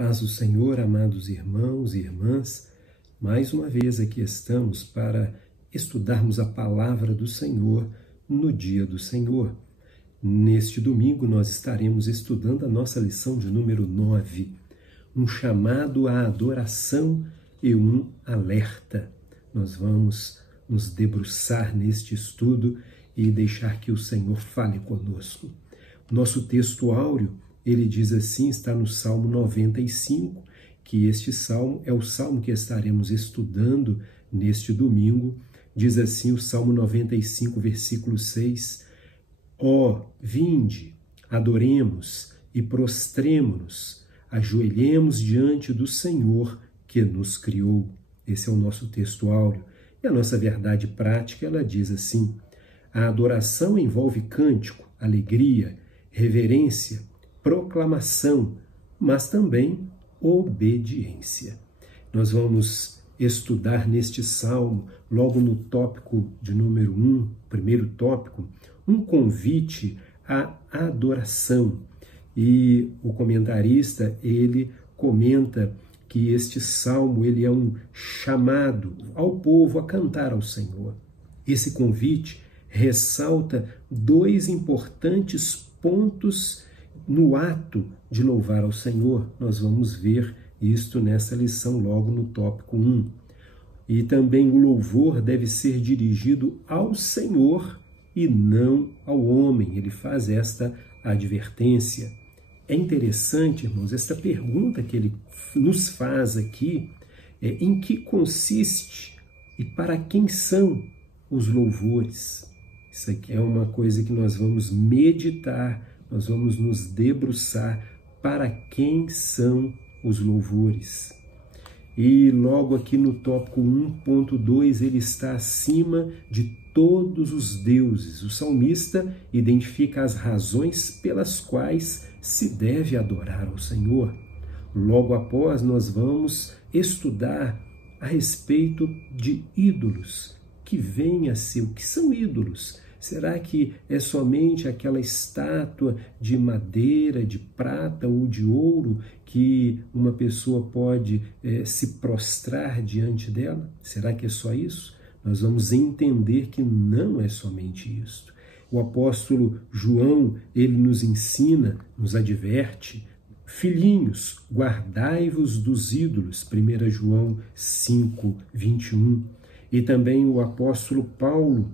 paz do Senhor, amados irmãos e irmãs, mais uma vez aqui estamos para estudarmos a palavra do Senhor no dia do Senhor. Neste domingo nós estaremos estudando a nossa lição de número 9, um chamado à adoração e um alerta. Nós vamos nos debruçar neste estudo e deixar que o Senhor fale conosco. Nosso texto áureo, ele diz assim, está no Salmo 95, que este salmo é o salmo que estaremos estudando neste domingo. Diz assim o Salmo 95, versículo 6, Ó, vinde, adoremos e prostremo-nos, ajoelhemos diante do Senhor que nos criou. Esse é o nosso texto áureo. E a nossa verdade prática, ela diz assim, a adoração envolve cântico, alegria, reverência, proclamação, mas também obediência. Nós vamos estudar neste salmo, logo no tópico de número 1, primeiro tópico, um convite à adoração. E o comentarista, ele comenta que este salmo ele é um chamado ao povo a cantar ao Senhor. Esse convite ressalta dois importantes pontos no ato de louvar ao Senhor. Nós vamos ver isto nessa lição logo no tópico 1. E também o louvor deve ser dirigido ao Senhor e não ao homem. Ele faz esta advertência. É interessante, irmãos, esta pergunta que ele nos faz aqui, em que consiste e para quem são os louvores? Isso aqui é uma coisa que nós vamos meditar, nós vamos nos debruçar para quem são os louvores. E logo aqui no tópico 1.2 ele está acima de todos os deuses. O salmista identifica as razões pelas quais se deve adorar ao Senhor. Logo após nós vamos estudar a respeito de ídolos, que vêm a ser, o que são ídolos? Será que é somente aquela estátua de madeira, de prata ou de ouro que uma pessoa pode se prostrar diante dela? Será que é só isso? Nós vamos entender que não é somente isso. O apóstolo João, ele nos ensina, nos adverte, filhinhos, guardai-vos dos ídolos, 1 João 5, 21. E também o apóstolo Paulo,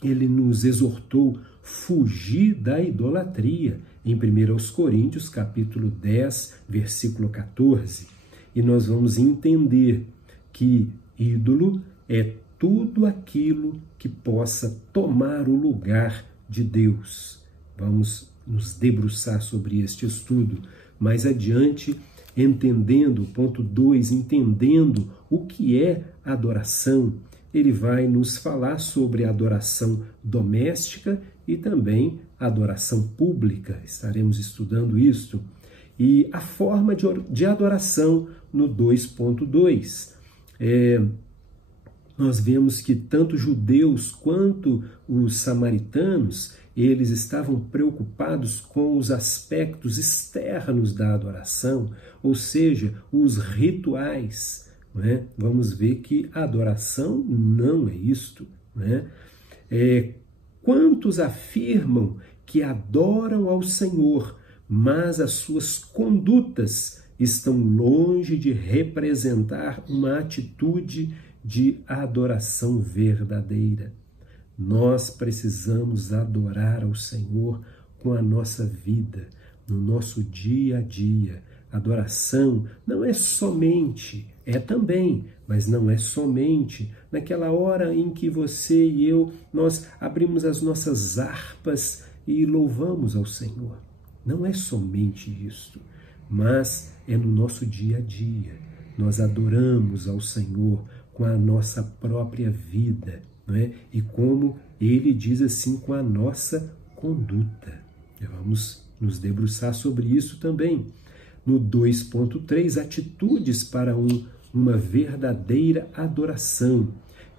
ele nos exortou, fugir da idolatria, em 1 Coríntios, capítulo 10, versículo 14. E nós vamos entender que ídolo é tudo aquilo que possa tomar o lugar de Deus. Vamos nos debruçar sobre este estudo mais adiante, entendendo, ponto 2, entendendo o que é adoração. Ele vai nos falar sobre a adoração doméstica e também a adoração pública. Estaremos estudando isso. E a forma de adoração no 2.2. Nós vemos que tanto judeus quanto os samaritanos, eles estavam preocupados com os aspectos externos da adoração, ou seja, os rituais. Vamos ver que a adoração não é isto. Quantos afirmam que adoram ao Senhor, mas as suas condutas estão longe de representar uma atitude de adoração verdadeira? Nós precisamos adorar ao Senhor com a nossa vida, no nosso dia a dia. Adoração não é somente, é também, mas não é somente naquela hora em que você e eu, nós abrimos as nossas harpas e louvamos ao Senhor. Não é somente isto, mas é no nosso dia a dia. Nós adoramos ao Senhor com a nossa própria vida, não é? E como ele diz assim, com a nossa conduta. Vamos nos debruçar sobre isso também. No 2.3, atitudes para uma verdadeira adoração.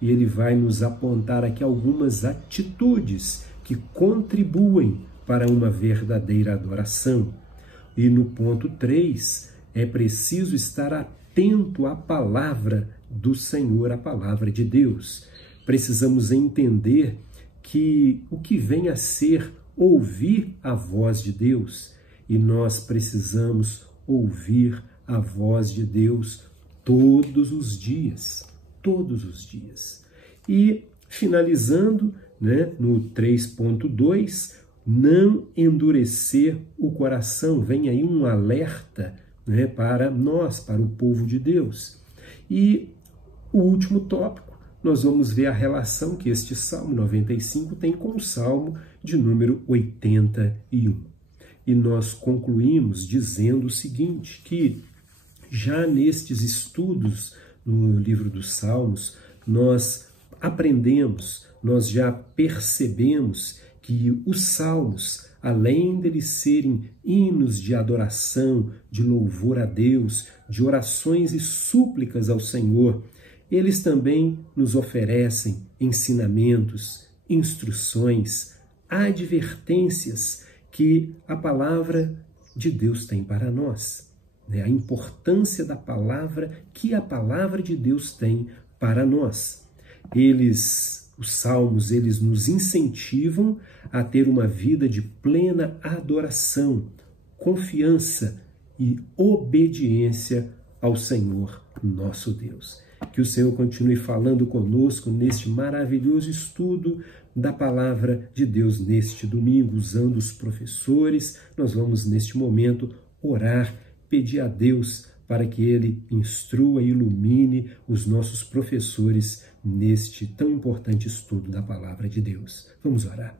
E ele vai nos apontar aqui algumas atitudes que contribuem para uma verdadeira adoração. E no ponto 3, É preciso estar atento à palavra do Senhor, à palavra de Deus. Precisamos entender que o que vem a ser ouvir a voz de Deus, e nós precisamos ouvir a voz de Deus todos os dias, todos os dias. E finalizando, no 3.2, não endurecer o coração. Vem aí um alerta, para nós, para o povo de Deus. E o último tópico, nós vamos ver a relação que este Salmo 95 tem com o Salmo de número 81. E nós concluímos dizendo o seguinte, que já nestes estudos no livro dos Salmos, nós aprendemos, nós já percebemos que os Salmos, além deles serem hinos de adoração, de louvor a Deus, de orações e súplicas ao Senhor, eles também nos oferecem ensinamentos, instruções, advertências que a palavra de Deus tem para nós. A importância da palavra que a palavra de Deus tem para nós. Os salmos, eles nos incentivam a ter uma vida de plena adoração, confiança e obediência ao Senhor, nosso Deus. Que o Senhor continue falando conosco neste maravilhoso estudo da palavra de Deus neste domingo, usando os professores. Nós vamos, neste momento, orar, pedir a Deus para que Ele instrua e ilumine os nossos professores neste tão importante estudo da palavra de Deus. Vamos orar.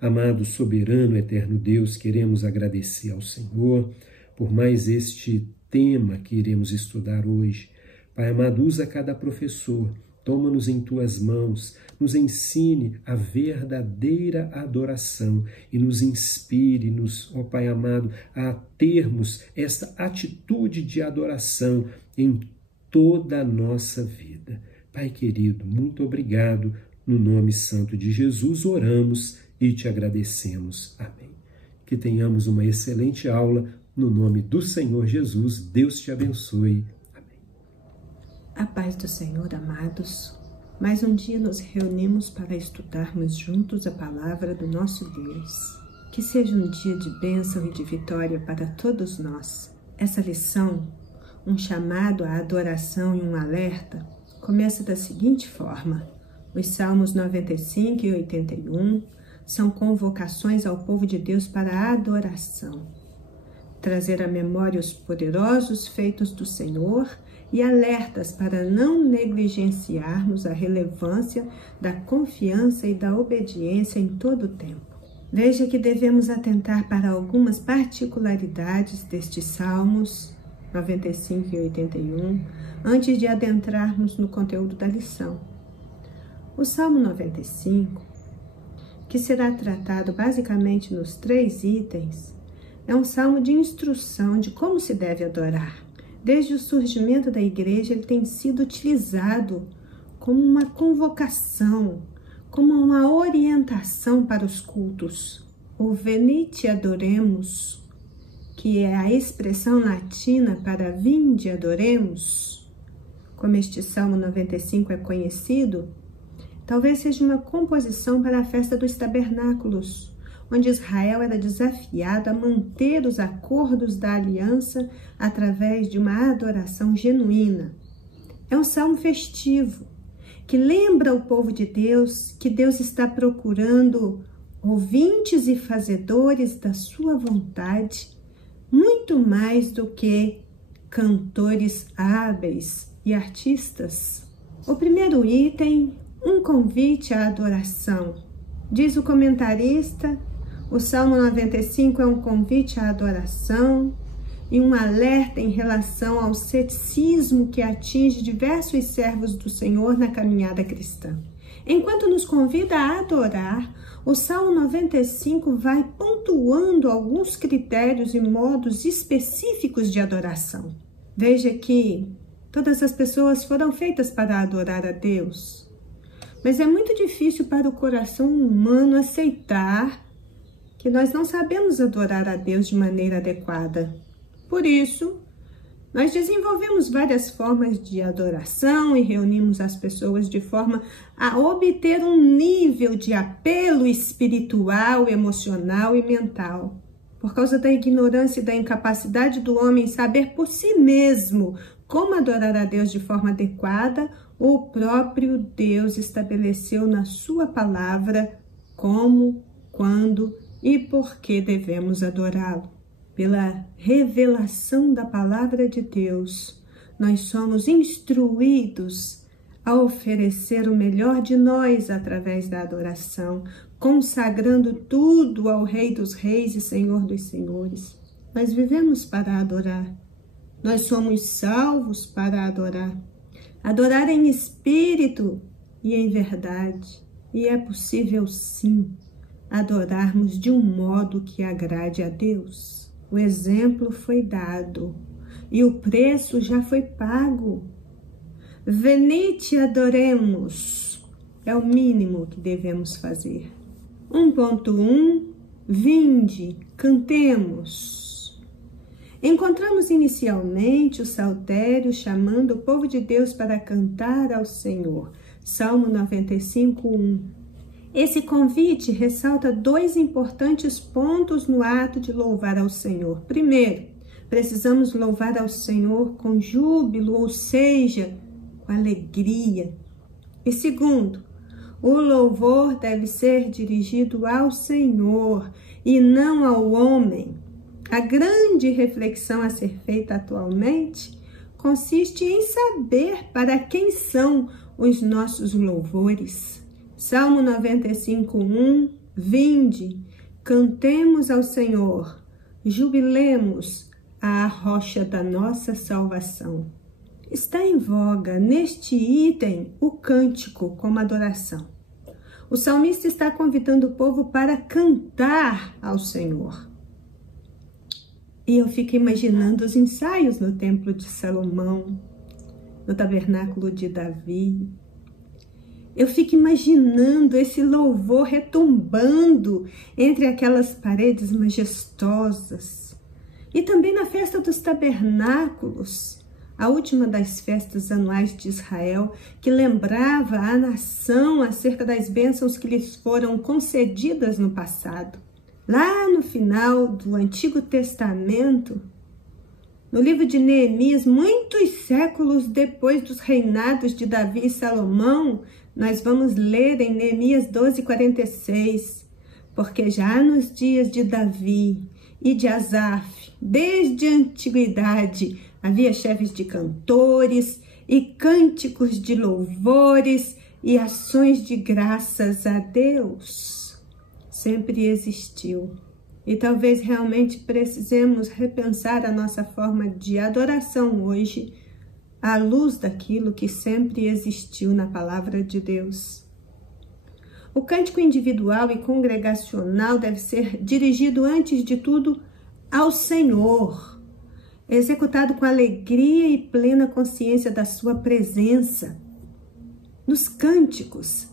Amado, soberano, eterno Deus, queremos agradecer ao Senhor por mais este tema que iremos estudar hoje. Pai amado, usa cada professor, toma-nos em Tuas mãos, nos ensine a verdadeira adoração e nos inspire, ó Pai amado, a termos esta atitude de adoração em toda a nossa vida. Pai querido, muito obrigado. No nome santo de Jesus oramos e te agradecemos. Amém. Que tenhamos uma excelente aula. No nome do Senhor Jesus, Deus te abençoe. Amém. A paz do Senhor, amados. Mais um dia nos reunimos para estudarmos juntos a palavra do nosso Deus. Que seja um dia de bênção e de vitória para todos nós. Essa lição, um chamado à adoração e um alerta, começa da seguinte forma. Os Salmos 95 e 81 são convocações ao povo de Deus para a adoração. Trazer à memória os poderosos feitos do Senhor e alertas para não negligenciarmos a relevância da confiança e da obediência em todo o tempo. Veja que devemos atentar para algumas particularidades destes Salmos 95 e 81 antes de adentrarmos no conteúdo da lição. O Salmo 95, que será tratado basicamente nos 3 itens, é um salmo de instrução de como se deve adorar. Desde o surgimento da igreja, ele tem sido utilizado como uma convocação, como uma orientação para os cultos. O venite adoremus, que é a expressão latina para vinde adoremos, como este Salmo 95 é conhecido, talvez seja uma composição para a festa dos tabernáculos, onde Israel era desafiado a manter os acordos da aliança através de uma adoração genuína. É um salmo festivo, que lembra o povo de Deus que Deus está procurando ouvintes e fazedores da sua vontade, muito mais do que cantores hábeis e artistas. O primeiro item, um convite à adoração. Diz o comentarista, o Salmo 95 é um convite à adoração e um alerta em relação ao ceticismo que atinge diversos servos do Senhor na caminhada cristã. Enquanto nos convida a adorar, o Salmo 95 vai pontuando alguns critérios e modos específicos de adoração. Veja que todas as pessoas foram feitas para adorar a Deus, mas é muito difícil para o coração humano aceitar que nós não sabemos adorar a Deus de maneira adequada. Por isso, Nós desenvolvemos várias formas de adoração e reunimos as pessoas de forma a obter um nível de apelo espiritual, emocional e mental. Por causa da ignorância e da incapacidade do homem saber por si mesmo como adorar a Deus de forma adequada, o próprio Deus estabeleceu na sua palavra como, quando e por que devemos adorá-lo. Pela revelação da palavra de Deus, nós somos instruídos a oferecer o melhor de nós através da adoração, consagrando tudo ao Rei dos Reis e Senhor dos Senhores. Nós vivemos para adorar. Nós somos salvos para adorar. Adorar em espírito e em verdade. E é possível, sim, adorarmos de um modo que agrade a Deus. O exemplo foi dado e o preço já foi pago. Venite, adoremos. É o mínimo que devemos fazer. 1.1 Vinde, cantemos. Encontramos inicialmente o saltério chamando o povo de Deus para cantar ao Senhor. Salmo 95:1. Esse convite ressalta dois importantes pontos no ato de louvar ao Senhor. Primeiro, precisamos louvar ao Senhor com júbilo, ou seja, com alegria. E segundo, o louvor deve ser dirigido ao Senhor e não ao homem. A grande reflexão a ser feita atualmente consiste em saber para quem são os nossos louvores. Salmo 95:1 Vinde, cantemos ao Senhor, jubilemos à rocha da nossa salvação. Está em voga neste item o cântico como adoração. O salmista está convidando o povo para cantar ao Senhor. E eu fico imaginando os ensaios no templo de Salomão, no tabernáculo de Davi. Eu fico imaginando esse louvor retumbando entre aquelas paredes majestosas. E também na festa dos tabernáculos, a última das festas anuais de Israel, que lembrava a nação acerca das bênçãos que lhes foram concedidas no passado. Lá no final do Antigo Testamento, no livro de Neemias, muitos séculos depois dos reinados de Davi e Salomão, nós vamos ler em Neemias 12:46, porque já nos dias de Davi e de Asaf, desde a antiguidade, havia chefes de cantores e cânticos de louvores e ações de graças a Deus. Sempre existiu. E talvez realmente precisemos repensar a nossa forma de adoração hoje, à luz daquilo que sempre existiu na palavra de Deus. O cântico individual e congregacional deve ser dirigido antes de tudo ao Senhor, executado com alegria e plena consciência da sua presença. Nos cânticos,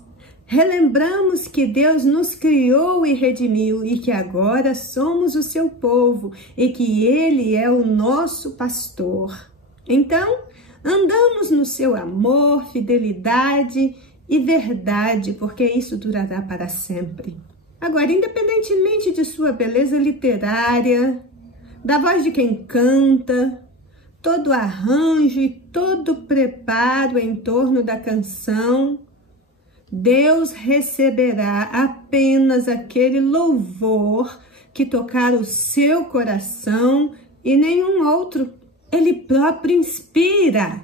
relembramos que Deus nos criou e redimiu e que agora somos o seu povo e que Ele é o nosso pastor. Então, andamos no seu amor, fidelidade e verdade, porque isso durará para sempre. Agora, independentemente de sua beleza literária, da voz de quem canta, todo arranjo e todo preparo em torno da canção, Deus receberá apenas aquele louvor que tocar o seu coração e nenhum outro. Ele próprio inspira,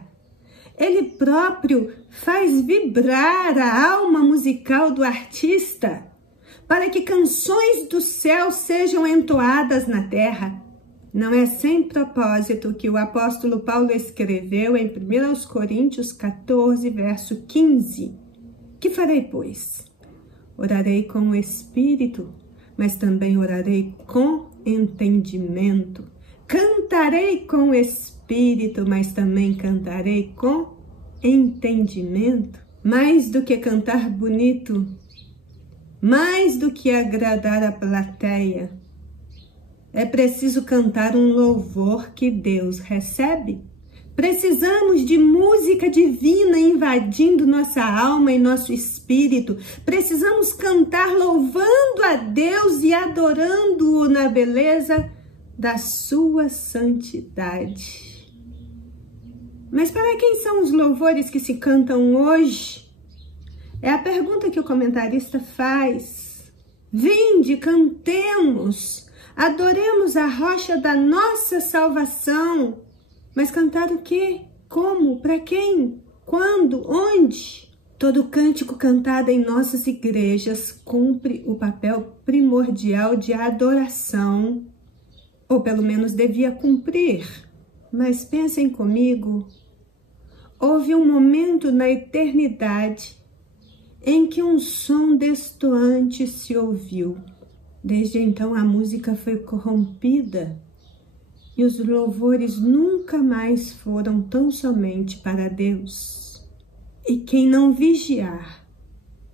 ele próprio faz vibrar a alma musical do artista para que canções do céu sejam entoadas na terra. Não é sem propósito que o apóstolo Paulo escreveu em 1 Coríntios 14, verso 15. Que farei, pois? Orarei com o Espírito, mas também orarei com entendimento. Cantarei com o Espírito, mas também cantarei com entendimento. Mais do que cantar bonito, mais do que agradar a plateia, É preciso cantar um louvor que Deus recebe. Precisamos de música divina invadindo nossa alma e nosso espírito. Precisamos cantar louvando a Deus e adorando-o na beleza da sua santidade. Mas para quem são os louvores que se cantam hoje? É a pergunta que o comentarista faz. Vinde, cantemos, adoremos a rocha da nossa salvação. Mas cantar o quê? Como? Para quem? Quando? Onde? Todo cântico cantado em nossas igrejas cumpre o papel primordial de adoração, ou pelo menos devia cumprir. Mas pensem comigo, houve um momento na eternidade em que um som destoante se ouviu. Desde então a música foi corrompida e os louvores nunca mais foram tão somente para Deus. E quem não vigiar,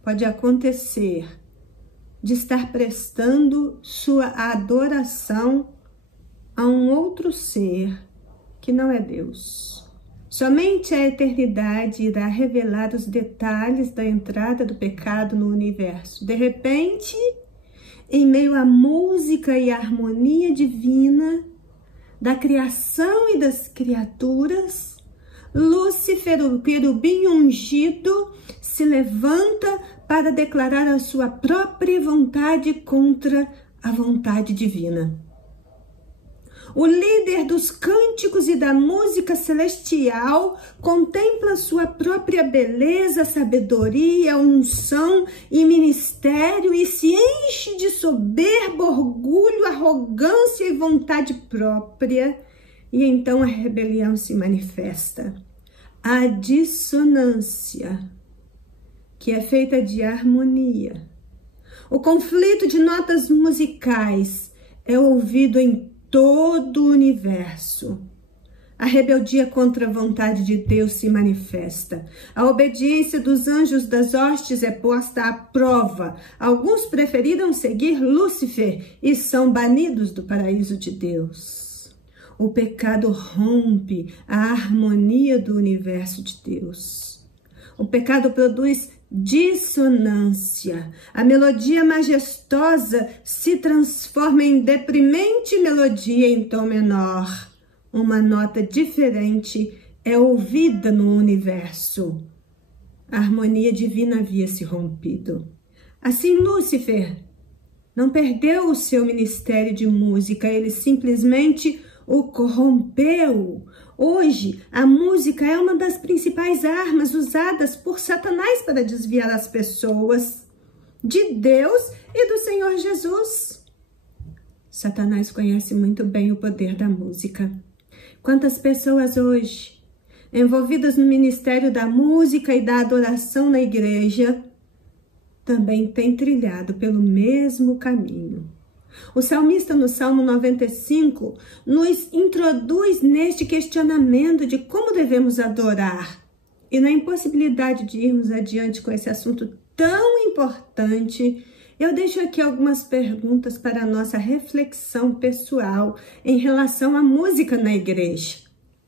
pode acontecer de estar prestando sua adoração a um outro ser que não é Deus. Somente a eternidade irá revelar os detalhes da entrada do pecado no universo. De repente, em meio à música e à harmonia divina, da criação e das criaturas, Lúcifer, o querubim ungido, se levanta para declarar a sua própria vontade contra a vontade divina. O líder dos cânticos e da música celestial contempla sua própria beleza, sabedoria, unção e ministério e se enche de soberba, orgulho, arrogância e vontade própria. E então a rebelião se manifesta. A dissonância, que é feita de harmonia. O conflito de notas musicais é ouvido em todo o universo. A rebeldia contra a vontade de Deus se manifesta. A obediência dos anjos das hostes é posta à prova. Alguns preferiram seguir Lúcifer e são banidos do paraíso de Deus. O pecado rompe a harmonia do universo de Deus. O pecado produz dissonância. A melodia majestosa se transforma em deprimente melodia em tom menor. Uma nota diferente é ouvida no universo. A harmonia divina havia se rompido. Assim, Lúcifer não perdeu o seu ministério de música, ele simplesmente o corrompeu. Hoje, a música é uma das principais armas usadas por Satanás para desviar as pessoas de Deus e do Senhor Jesus. Satanás conhece muito bem o poder da música. Quantas pessoas hoje, envolvidas no ministério da música e da adoração na igreja, também têm trilhado pelo mesmo caminho. O salmista, no Salmo 95, nos introduz neste questionamento de como devemos adorar e na impossibilidade de irmos adiante com esse assunto tão importante. Eu deixo aqui algumas perguntas para a nossa reflexão pessoal em relação à música na igreja.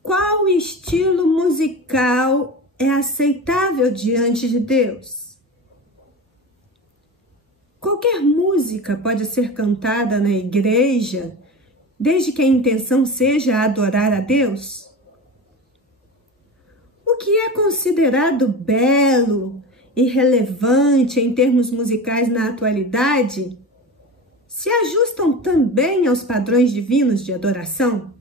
Qual estilo musical é aceitável diante de Deus? Qualquer música pode ser cantada na igreja, desde que a intenção seja adorar a Deus? O que é considerado belo e relevante em termos musicais na atualidade se ajustam também aos padrões divinos de adoração?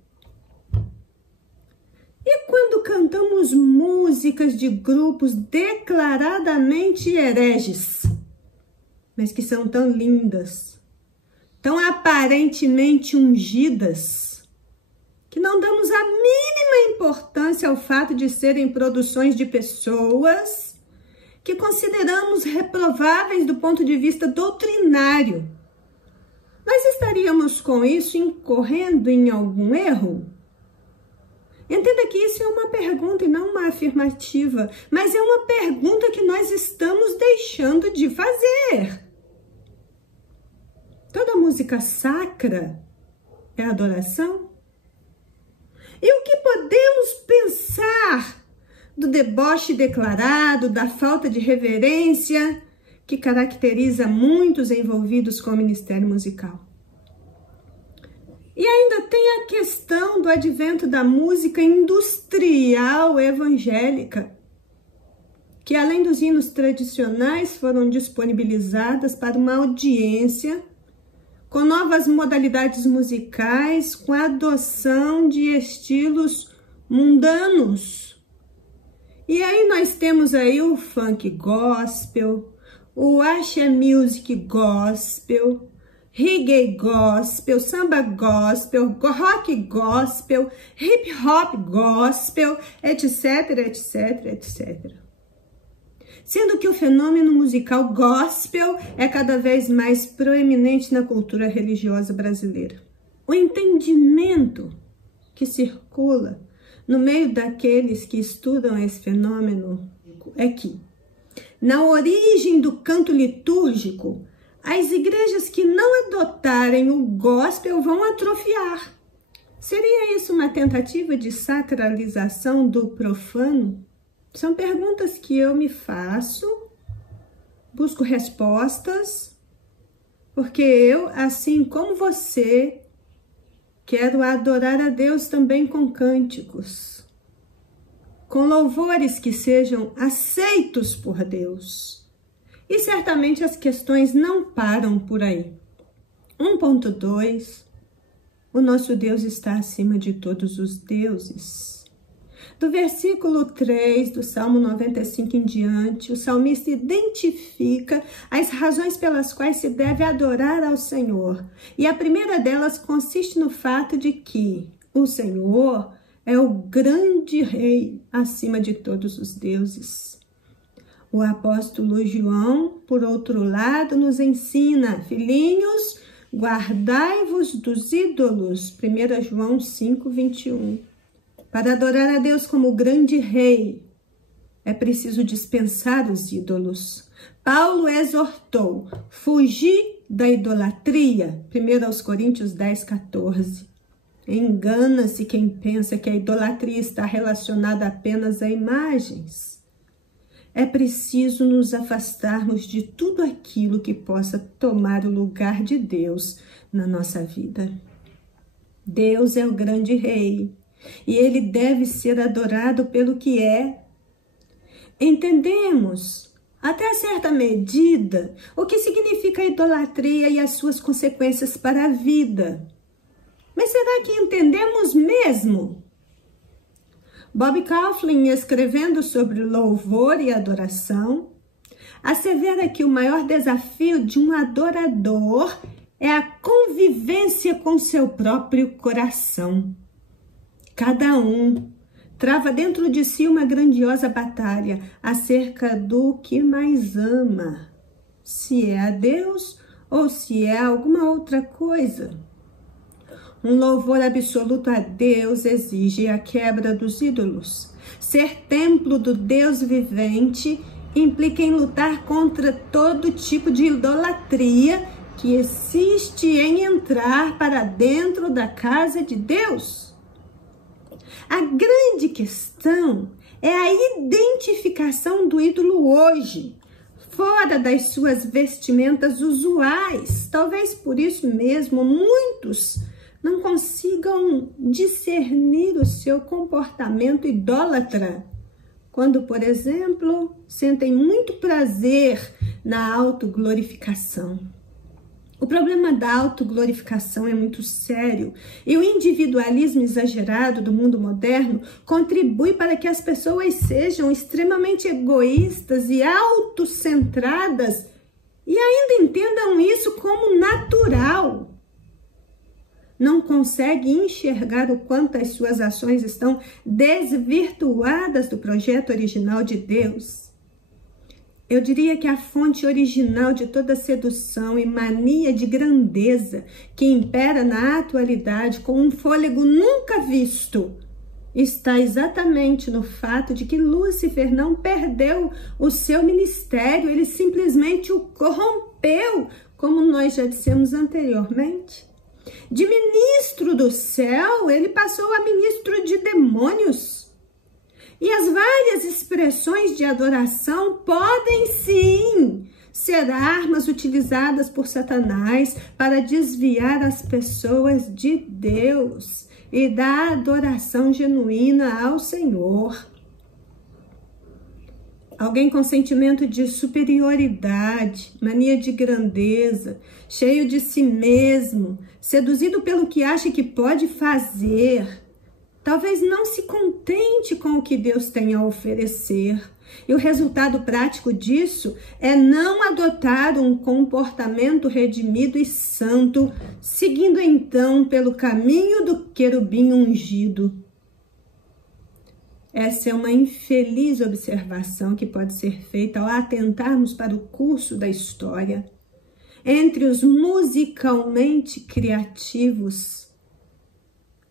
E quando cantamos músicas de grupos declaradamente hereges, mas que são tão lindas, tão aparentemente ungidas, que não damos a mínima importância ao fato de serem produções de pessoas que consideramos reprováveis do ponto de vista doutrinário. Nós estaríamos com isso incorrendo em algum erro? Entenda que isso é uma pergunta e não uma afirmativa, mas é uma pergunta que nós estamos deixando de fazer. Toda música sacra é adoração? E o que podemos pensar do deboche declarado, da falta de reverência que caracteriza muitos envolvidos com o ministério musical? E ainda tem a questão do advento da música industrial evangélica, que além dos hinos tradicionais foram disponibilizadas para uma audiência com novas modalidades musicais, com a adoção de estilos mundanos. E aí nós temos aí o funk gospel, o axé music gospel, reggae gospel, samba gospel, rock gospel, hip hop gospel, etc, etc, etc. Sendo que o fenômeno musical gospel é cada vez mais proeminente na cultura religiosa brasileira. O entendimento que circula no meio daqueles que estudam esse fenômeno é que, na origem do canto litúrgico, as igrejas que não adotarem o gospel vão atrofiar. Seria isso uma tentativa de sacralização do profano? São perguntas que eu me faço, busco respostas, porque eu, assim como você, quero adorar a Deus também com cânticos, com louvores que sejam aceitos por Deus. E certamente as questões não param por aí. 1.2, o nosso Deus está acima de todos os deuses. Do versículo 3 do Salmo 95 em diante, o salmista identifica as razões pelas quais se deve adorar ao Senhor. E a primeira delas consiste no fato de que o Senhor é o grande rei acima de todos os deuses. O apóstolo João, por outro lado, nos ensina: filhinhos, guardai-vos dos ídolos. 1 João 5, 21. Para adorar a Deus como grande rei, é preciso dispensar os ídolos. Paulo exortou: fugir da idolatria. 1 Coríntios 10, 14. Engana-se quem pensa que a idolatria está relacionada apenas a imagens. É preciso nos afastarmos de tudo aquilo que possa tomar o lugar de Deus na nossa vida. Deus é o grande rei e ele deve ser adorado pelo que é. Entendemos, até certa medida, o que significa a idolatria e as suas consequências para a vida. Mas será que entendemos mesmo? Bob Kauflin, escrevendo sobre louvor e adoração, assevera que o maior desafio de um adorador é a convivência com seu próprio coração. Cada um trava dentro de si uma grandiosa batalha acerca do que mais ama, se é a Deus ou se é alguma outra coisa. Um louvor absoluto a Deus exige a quebra dos ídolos. Ser templo do Deus vivente implica em lutar contra todo tipo de idolatria que existe em entrar para dentro da casa de Deus. A grande questão é a identificação do ídolo hoje, fora das suas vestimentas usuais. Talvez por isso mesmo muitos não consigam discernir o seu comportamento idólatra, quando, por exemplo, sentem muito prazer na autoglorificação. O problema da autoglorificação é muito sério e o individualismo exagerado do mundo moderno contribui para que as pessoas sejam extremamente egoístas e autocentradas e ainda entendam isso como natural. Não consegue enxergar o quanto as suas ações estão desvirtuadas do projeto original de Deus. Eu diria que a fonte original de toda sedução e mania de grandeza que impera na atualidade com um fôlego nunca visto está exatamente no fato de que Lúcifer não perdeu o seu ministério, ele simplesmente o corrompeu, como nós já dissemos anteriormente. De ministro do céu, ele passou a ministro de demônios. E as várias expressões de adoração podem sim ser armas utilizadas por Satanás para desviar as pessoas de Deus e da adoração genuína ao Senhor. Alguém com sentimento de superioridade, mania de grandeza, cheio de si mesmo, seduzido pelo que acha que pode fazer, talvez não se contente com o que Deus tem a oferecer. E o resultado prático disso é não adotar um comportamento redimido e santo, seguindo então pelo caminho do querubim ungido. Essa é uma infeliz observação que pode ser feita ao atentarmos para o curso da história. Entre os musicalmente criativos,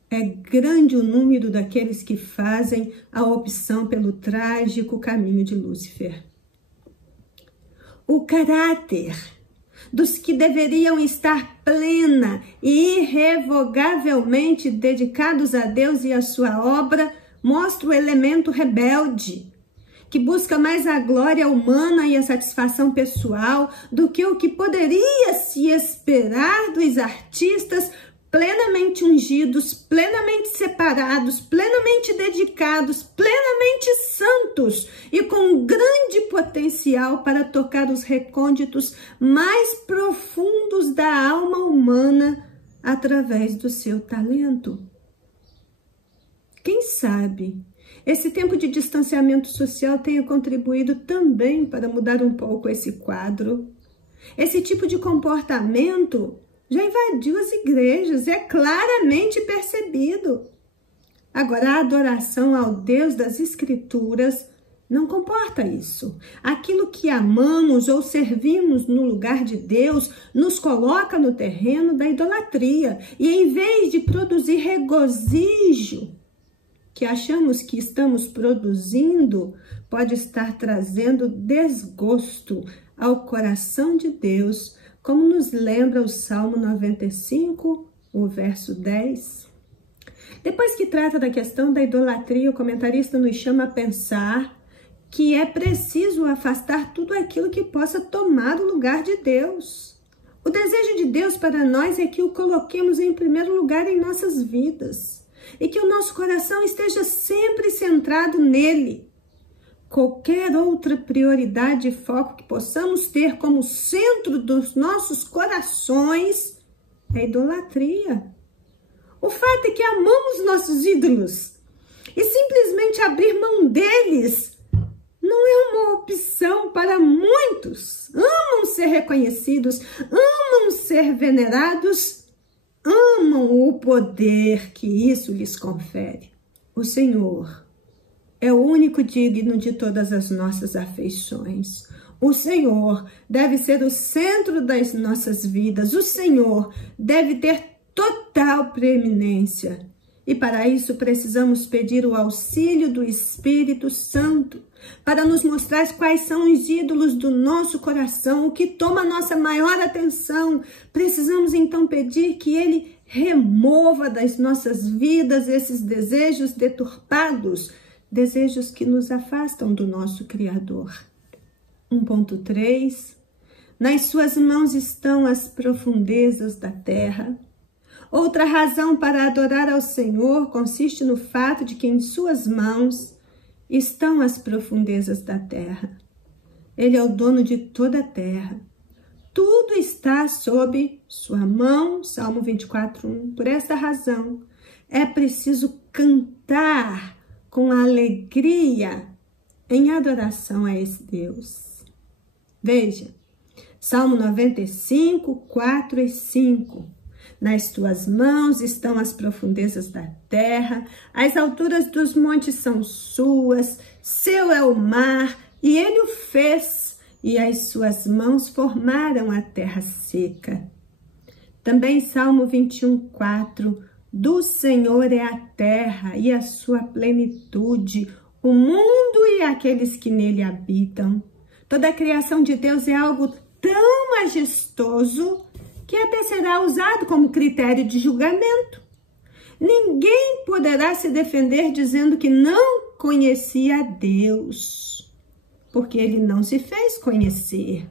é grande o número daqueles que fazem a opção pelo trágico caminho de Lúcifer. O caráter dos que deveriam estar plena e irrevogavelmente dedicados a Deus e a sua obra mostra o elemento rebelde, que busca mais a glória humana e a satisfação pessoal do que o que poderia se esperar dos artistas plenamente ungidos, plenamente separados, plenamente dedicados, plenamente santos e com grande potencial para tocar os recônditos mais profundos da alma humana através do seu talento. Quem sabe esse tempo de distanciamento social tenha contribuído também para mudar um pouco esse quadro. Esse tipo de comportamento já invadiu as igrejas, é claramente percebido. Agora, a adoração ao Deus das Escrituras não comporta isso. Aquilo que amamos ou servimos no lugar de Deus nos coloca no terreno da idolatria. E em vez de produzir regozijo, que achamos que estamos produzindo, pode estar trazendo desgosto ao coração de Deus, como nos lembra o Salmo 95, o verso 10. Depois que trata da questão da idolatria, o comentarista nos chama a pensar que é preciso afastar tudo aquilo que possa tomar o lugar de Deus. O desejo de Deus para nós é que o coloquemos em primeiro lugar em nossas vidas e que o nosso coração esteja sempre centrado nele. Qualquer outra prioridade e foco que possamos ter como centro dos nossos corações é idolatria. O fato é que amamos nossos ídolos e simplesmente abrir mão deles não é uma opção para muitos. Amam ser reconhecidos, amam ser venerados, amam o poder que isso lhes confere. O Senhor é o único digno de todas as nossas afeições. O Senhor deve ser o centro das nossas vidas. O Senhor deve ter total preeminência. E para isso precisamos pedir o auxílio do Espírito Santo para nos mostrar quais são os ídolos do nosso coração, o que toma a nossa maior atenção. Precisamos então pedir que Ele remova das nossas vidas esses desejos deturpados, desejos que nos afastam do nosso Criador. 1.3. Nas suas mãos estão as profundezas da terra. Outra razão para adorar ao Senhor consiste no fato de que em suas mãos estão as profundezas da terra. Ele é o dono de toda a terra. Tudo está sob sua mão, Salmo 24:1. Por esta razão, é preciso cantar com alegria em adoração a esse Deus. Veja, Salmo 95, 4 e 5. Nas tuas mãos estão as profundezas da terra, as alturas dos montes são suas, seu é o mar, e ele o fez, e as suas mãos formaram a terra seca. Também Salmo 21, 4. Do Senhor é a terra e a sua plenitude, o mundo e aqueles que nele habitam. Toda a criação de Deus é algo tão majestoso que até será usado como critério de julgamento. Ninguém poderá se defender dizendo que não conhecia a Deus, porque ele não se fez conhecer.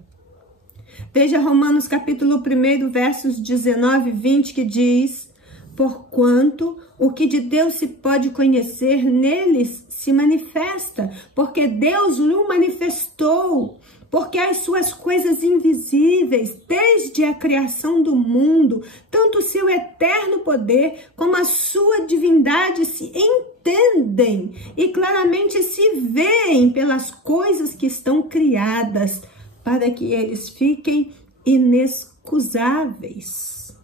Veja Romanos capítulo 1, versos 19 e 20, que diz: porquanto o que de Deus se pode conhecer neles se manifesta, porque Deus o manifestou. Porque as suas coisas invisíveis, desde a criação do mundo, tanto o seu eterno poder como a sua divindade se entendem e claramente se veem pelas coisas que estão criadas, para que eles fiquem inexcusáveis.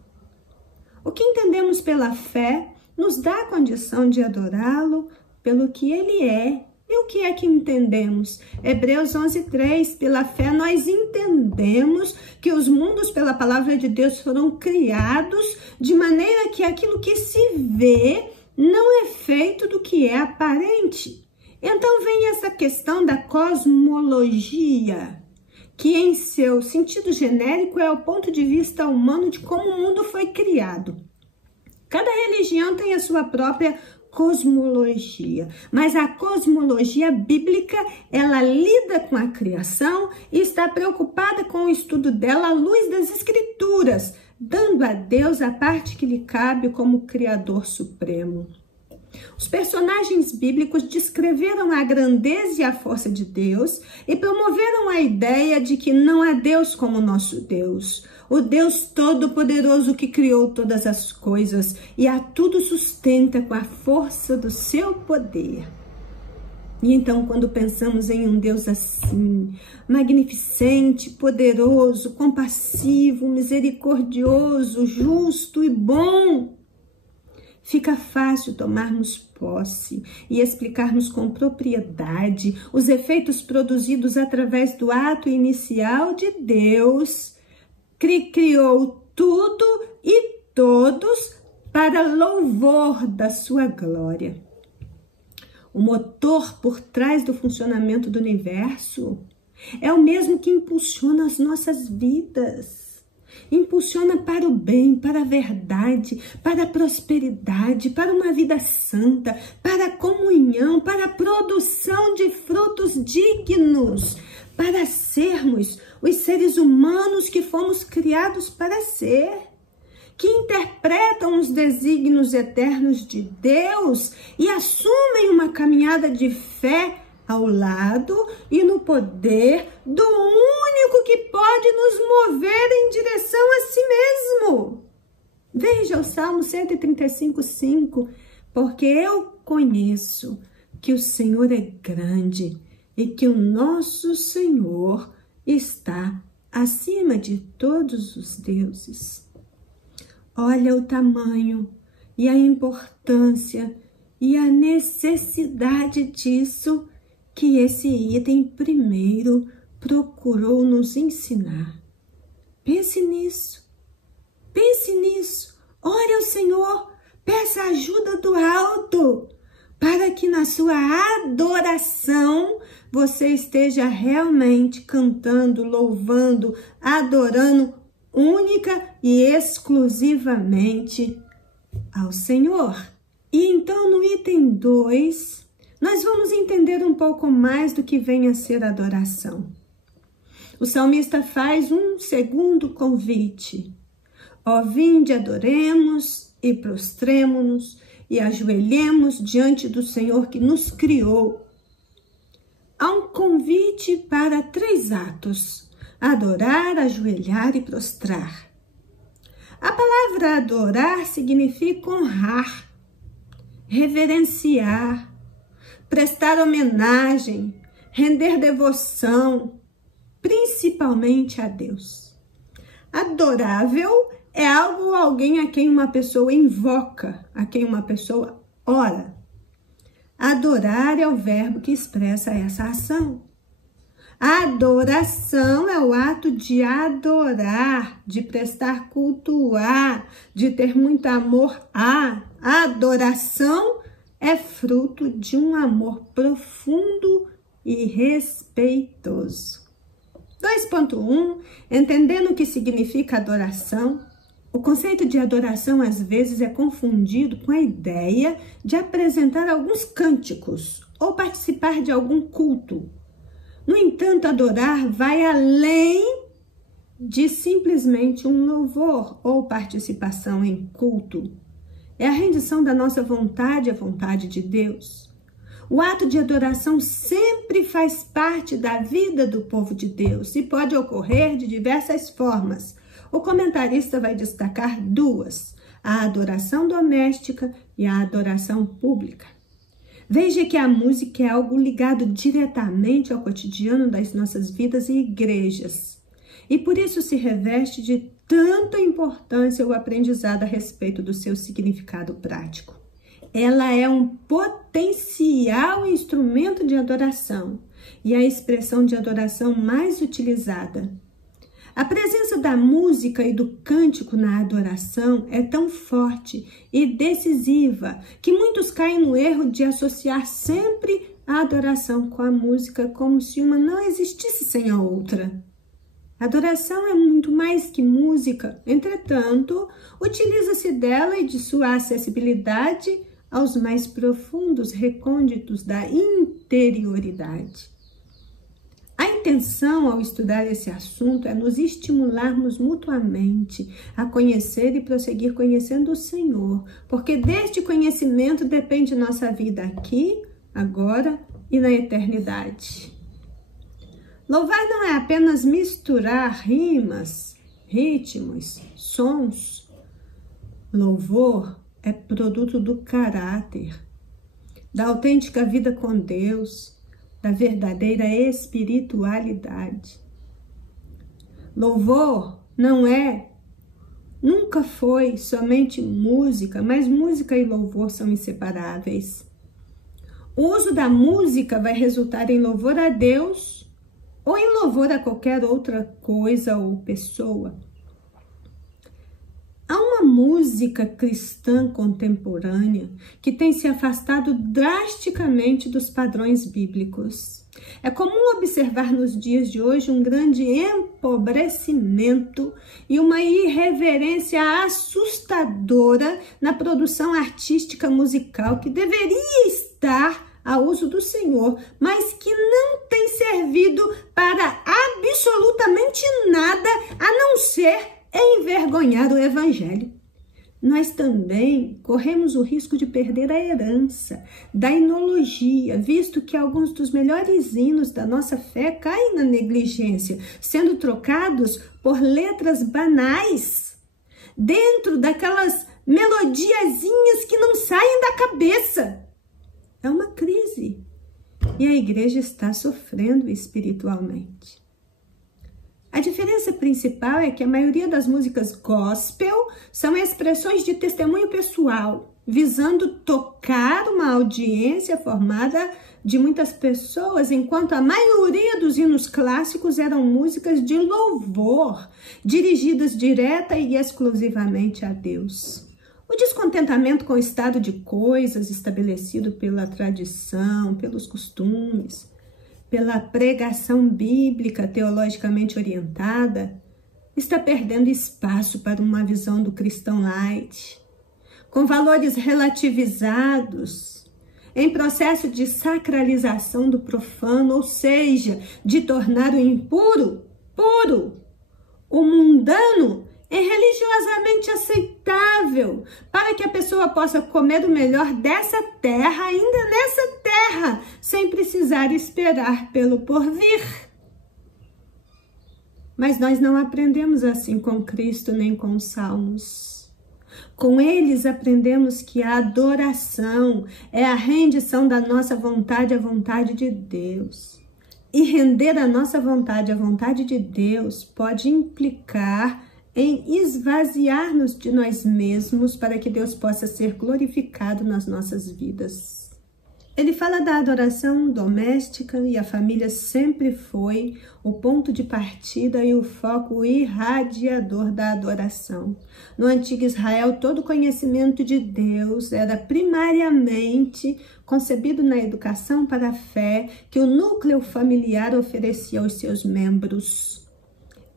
O que entendemos pela fé nos dá a condição de adorá-lo pelo que ele é. E o que é que entendemos? Hebreus 11:3, pela fé nós entendemos que os mundos pela palavra de Deus foram criados de maneira que aquilo que se vê não é feito do que é aparente. Então vem essa questão da cosmologia, que em seu sentido genérico é o ponto de vista humano de como o mundo foi criado. Cada religião tem a sua própria cosmologia, mas a cosmologia bíblica, ela lida com a criação e está preocupada com o estudo dela à luz das escrituras, dando a Deus a parte que lhe cabe como Criador Supremo. Os personagens bíblicos descreveram a grandeza e a força de Deus e promoveram a ideia de que não há Deus como nosso Deus, o Deus Todo-Poderoso que criou todas as coisas e a tudo sustenta com a força do seu poder. E então, quando pensamos em um Deus assim, magnificente, poderoso, compassivo, misericordioso, justo e bom, fica fácil tomarmos posse e explicarmos com propriedade os efeitos produzidos através do ato inicial de Deus, que criou tudo e todos para louvor da sua glória. O motor por trás do funcionamento do universo é o mesmo que impulsiona as nossas vidas. Impulsiona para o bem, para a verdade, para a prosperidade, para uma vida santa, para a comunhão, para a produção de frutos dignos, para sermos os seres humanos que fomos criados para ser, que interpretam os desígnios eternos de Deus e assumem uma caminhada de fé ao lado e no poder do único que pode nos mover em direção a si mesmo. Veja o Salmo 135:5, porque eu conheço que o Senhor é grande e que o nosso Senhor está acima de todos os deuses. Olha o tamanho e a importância e a necessidade disso que esse item primeiro procurou nos ensinar. Pense nisso, ore ao Senhor, peça ajuda do alto, para que na sua adoração você esteja realmente cantando, louvando, adorando única e exclusivamente ao Senhor. E então no item 2, nós vamos entender um pouco mais do que vem a ser adoração. O salmista faz um segundo convite. Ó, vinde, adoremos e prostremo-nos e ajoelhemos diante do Senhor que nos criou. Há um convite para 3 atos: adorar, ajoelhar e prostrar. A palavra adorar significa honrar, reverenciar, prestar homenagem, render devoção, principalmente a Deus. Adorável é algo ou alguém a quem uma pessoa invoca, a quem uma pessoa ora. Adorar é o verbo que expressa essa ação. A adoração é o ato de adorar, de prestar culto a, de ter muito amor a. A adoração é fruto de um amor profundo e respeitoso. 2.1, entendendo o que significa adoração, O conceito de adoração às vezes é confundido com a ideia de apresentar alguns cânticos ou participar de algum culto. No entanto, adorar vai além de simplesmente um louvor ou participação em culto. É a rendição da nossa vontade à vontade de Deus. O ato de adoração sempre faz parte da vida do povo de Deus e pode ocorrer de diversas formas. O comentarista vai destacar duas: a adoração doméstica e a adoração pública. Veja que a música é algo ligado diretamente ao cotidiano das nossas vidas e igrejas. E por isso se reveste de tanta importância o aprendizado a respeito do seu significado prático. Ela é um potencial instrumento de adoração e a expressão de adoração mais utilizada. A presença da música e do cântico na adoração é tão forte e decisiva que muitos caem no erro de associar sempre a adoração com a música como se uma não existisse sem a outra. A adoração é muito mais que música, entretanto, utiliza-se dela e de sua acessibilidade aos mais profundos recônditos da interioridade. A intenção ao estudar esse assunto é nos estimularmos mutuamente a conhecer e prosseguir conhecendo o Senhor, porque deste conhecimento depende nossa vida aqui, agora e na eternidade. Louvar não é apenas misturar rimas, ritmos, sons. Louvor é produto do caráter, da autêntica vida com Deus, da verdadeira espiritualidade. Louvor nunca foi somente música, mas música e louvor são inseparáveis. O uso da música vai resultar em louvor a Deus ou em louvor a qualquer outra coisa ou pessoa. Há uma música cristã contemporânea que tem se afastado drasticamente dos padrões bíblicos. É comum observar nos dias de hoje um grande empobrecimento e uma irreverência assustadora na produção artística musical que deveria estar a uso do Senhor, mas que não tem servido para absolutamente nada a não ser envergonhar o Evangelho. Nós também corremos o risco de perder a herança da enologia, visto que alguns dos melhores hinos da nossa fé caem na negligência, sendo trocados por letras banais, dentro daquelas melodiazinhas que não saem da cabeça. É uma crise e a igreja está sofrendo espiritualmente. A diferença principal é que a maioria das músicas gospel são expressões de testemunho pessoal, visando tocar uma audiência formada de muitas pessoas, enquanto a maioria dos hinos clássicos eram músicas de louvor, dirigidas direta e exclusivamente a Deus. O descontentamento com o estado de coisas estabelecido pela tradição, pelos costumes, pela pregação bíblica teologicamente orientada, está perdendo espaço para uma visão do cristão light, com valores relativizados, em processo de sacralização do profano, ou seja, de tornar o impuro puro, o mundano é religiosamente aceitável, para que a pessoa possa comer o melhor dessa terra, ainda nessa terra, sem precisar esperar pelo porvir. Mas nós não aprendemos assim com Cristo nem com os Salmos. Com eles aprendemos que a adoração é a rendição da nossa vontade à vontade de Deus. E render a nossa vontade à vontade de Deus pode implicar em esvaziar-nos de nós mesmos para que Deus possa ser glorificado nas nossas vidas. Ele fala da adoração doméstica e a família sempre foi o ponto de partida e o foco irradiador da adoração. No antigo Israel, todo conhecimento de Deus era primariamente concebido na educação para a fé que o núcleo familiar oferecia aos seus membros.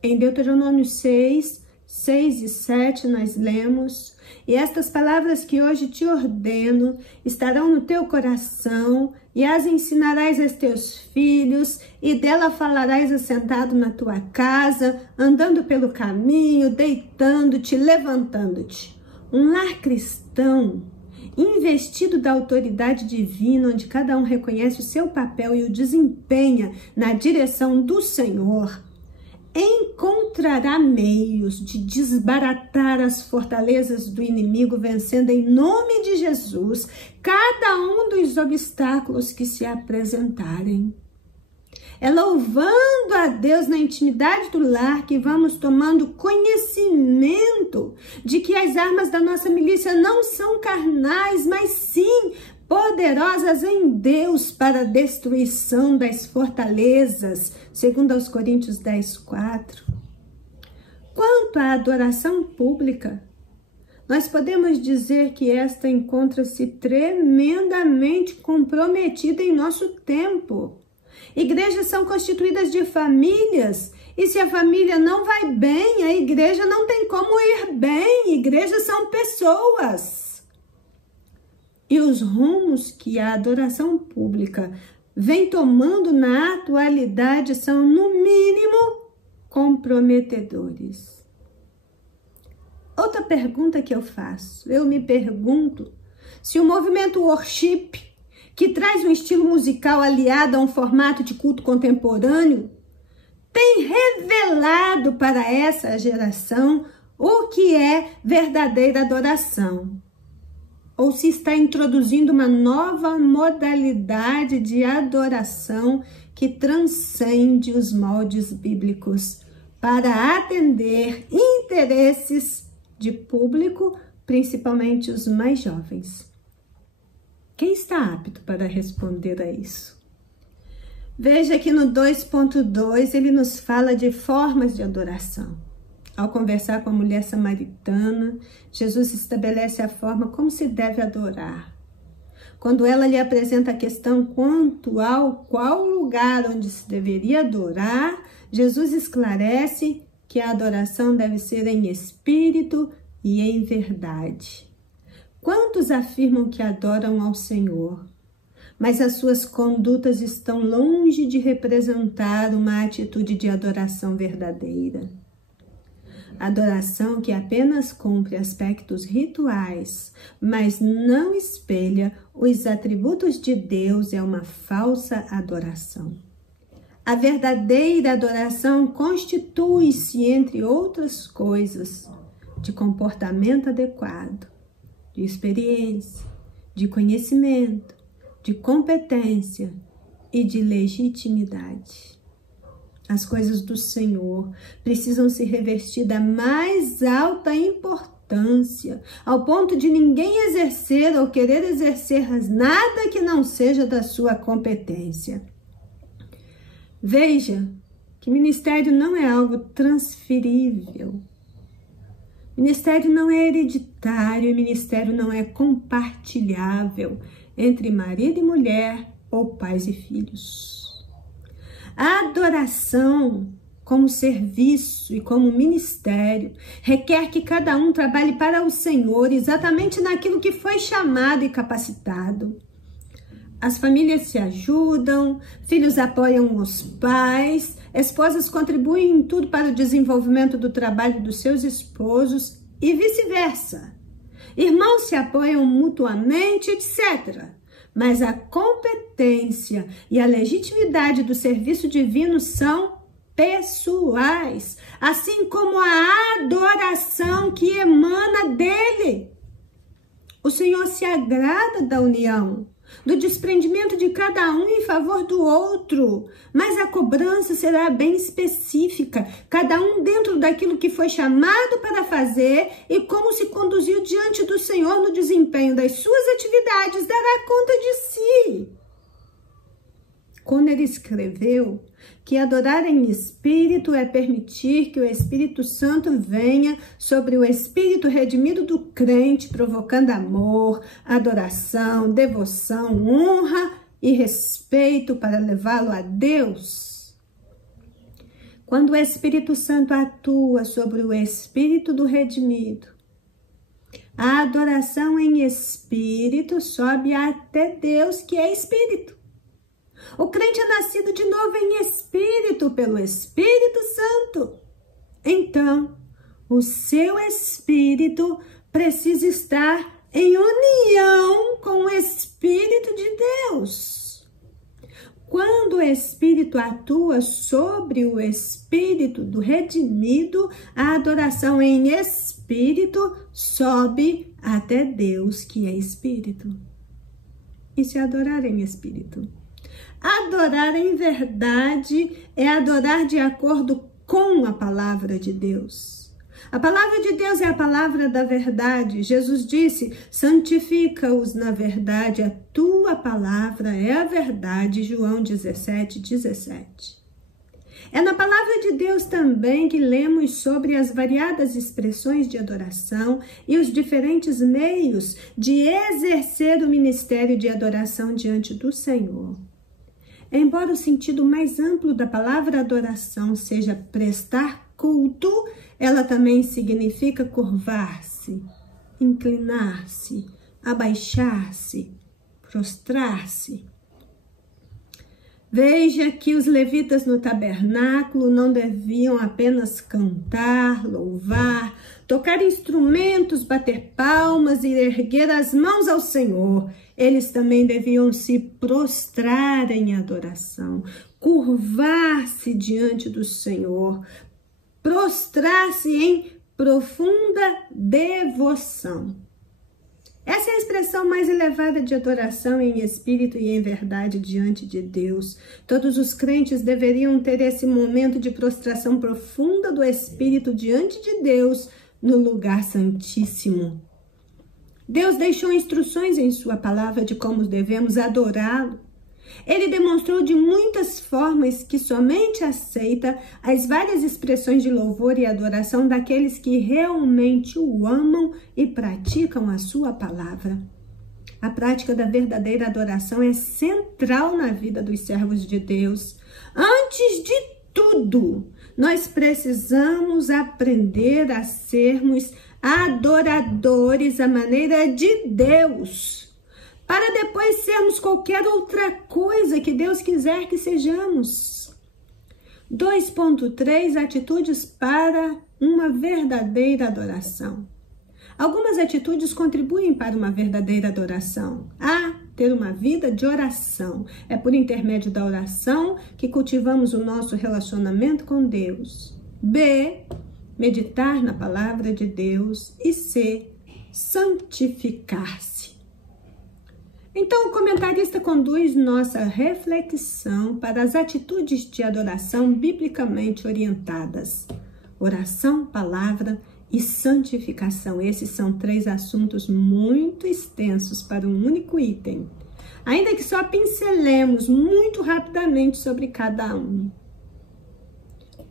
Em Deuteronômio 6, 6 e 7 nós lemos: e estas palavras que hoje te ordeno estarão no teu coração, e as ensinarás aos teus filhos, e dela falarás assentado na tua casa, andando pelo caminho, deitando-te, levantando-te. Um lar cristão, investido da autoridade divina, onde cada um reconhece o seu papel e o desempenha na direção do Senhor, encontrará meios de desbaratar as fortalezas do inimigo, vencendo em nome de Jesus cada um dos obstáculos que se apresentarem. É louvando a Deus na intimidade do lar que vamos tomando conhecimento de que as armas da nossa milícia não são carnais, mas sim poderosas em Deus para a destruição das fortalezas, segundo aos Coríntios 10:4. Quanto à adoração pública, nós podemos dizer que esta encontra-se tremendamente comprometida em nosso tempo. Igrejas são constituídas de famílias, e se a família não vai bem, a igreja não tem como ir bem. Igrejas são pessoas. E os rumos que a adoração pública vem tomando na atualidade são, no mínimo, comprometedores. Outra pergunta que eu faço, eu me pergunto se o movimento worship, que traz um estilo musical aliado a um formato de culto contemporâneo, tem revelado para essa geração o que é verdadeira adoração. Ou se está introduzindo uma nova modalidade de adoração que transcende os moldes bíblicos para atender interesses de público, principalmente os mais jovens. Quem está apto para responder a isso? Veja que no 2.2 ele nos fala de formas de adoração. Ao conversar com a mulher samaritana, Jesus estabelece a forma como se deve adorar. Quando ela lhe apresenta a questão quanto ao qual lugar onde se deveria adorar, Jesus esclarece que a adoração deve ser em espírito e em verdade. Quantos afirmam que adoram ao Senhor, mas as suas condutas estão longe de representar uma atitude de adoração verdadeira? Adoração que apenas cumpre aspectos rituais, mas não espelha os atributos de Deus, é uma falsa adoração. A verdadeira adoração constitui-se, entre outras coisas, de comportamento adequado, de experiência, de conhecimento, de competência e de legitimidade. As coisas do Senhor precisam se revestir da mais alta importância, ao ponto de ninguém exercer ou querer exercer nada que não seja da sua competência. Veja que ministério não é algo transferível. Ministério não é hereditário e ministério não é compartilhável entre marido e mulher ou pais e filhos. A adoração, como serviço e como ministério, requer que cada um trabalhe para o Senhor exatamente naquilo que foi chamado e capacitado. As famílias se ajudam, filhos apoiam os pais, esposas contribuem em tudo para o desenvolvimento do trabalho dos seus esposos e vice-versa. Irmãos se apoiam mutuamente, etc. Mas a competência e a legitimidade do serviço divino são pessoais, assim como a adoração que emana dele. O Senhor se agrada da união, do desprendimento de cada um em favor do outro, mas a cobrança será bem específica, cada um dentro daquilo que foi chamado para fazer e como se conduziu diante do Senhor no desempenho das suas atividades, dará conta de si. Conner escreveu que adorar em espírito é permitir que o Espírito Santo venha sobre o espírito redimido do crente, provocando amor, adoração, devoção, honra e respeito para levá-lo a Deus. Quando o Espírito Santo atua sobre o espírito do redimido, a adoração em espírito sobe até Deus, que é espírito. O crente é nascido de novo em espírito pelo Espírito Santo. Então, o seu espírito precisa estar em união com o Espírito de Deus. Quando o Espírito atua sobre o espírito do redimido, a adoração em espírito sobe até Deus, que é espírito. Isso é adorar em espírito. Adorar em verdade é adorar de acordo com a palavra de Deus. A palavra de Deus é a palavra da verdade. Jesus disse: santifica-os na verdade, a tua palavra é a verdade. João 17:17. É na palavra de Deus também que lemos sobre as variadas expressões de adoração e os diferentes meios de exercer o ministério de adoração diante do Senhor. Embora o sentido mais amplo da palavra adoração seja prestar culto, ela também significa curvar-se, inclinar-se, abaixar-se, prostrar-se. Veja que os levitas no tabernáculo não deviam apenas cantar, louvar, tocar instrumentos, bater palmas e erguer as mãos ao Senhor. Eles também deviam se prostrar em adoração, curvar-se diante do Senhor, prostrar-se em profunda devoção. Essa é a expressão mais elevada de adoração em espírito e em verdade diante de Deus. Todos os crentes deveriam ter esse momento de prostração profunda do espírito diante de Deus no lugar santíssimo. Deus deixou instruções em sua palavra de como devemos adorá-lo. Ele demonstrou de muitas formas que somente aceita as várias expressões de louvor e adoração daqueles que realmente o amam e praticam a sua palavra. A prática da verdadeira adoração é central na vida dos servos de Deus. Antes de tudo, nós precisamos aprender a sermos adoradores à maneira de Deus, para depois sermos qualquer outra coisa que Deus quiser que sejamos. 2.3 Atitudes para uma verdadeira adoração. Algumas atitudes contribuem para uma verdadeira adoração. A. Ter uma vida de oração. É por intermédio da oração que cultivamos o nosso relacionamento com Deus. B. Meditar na palavra de Deus. E C. Santificar-se. Então, o comentarista conduz nossa reflexão para as atitudes de adoração biblicamente orientadas. Oração, palavra e santificação. Esses são 3 assuntos muito extensos para um único item, ainda que só pincelemos muito rapidamente sobre cada um.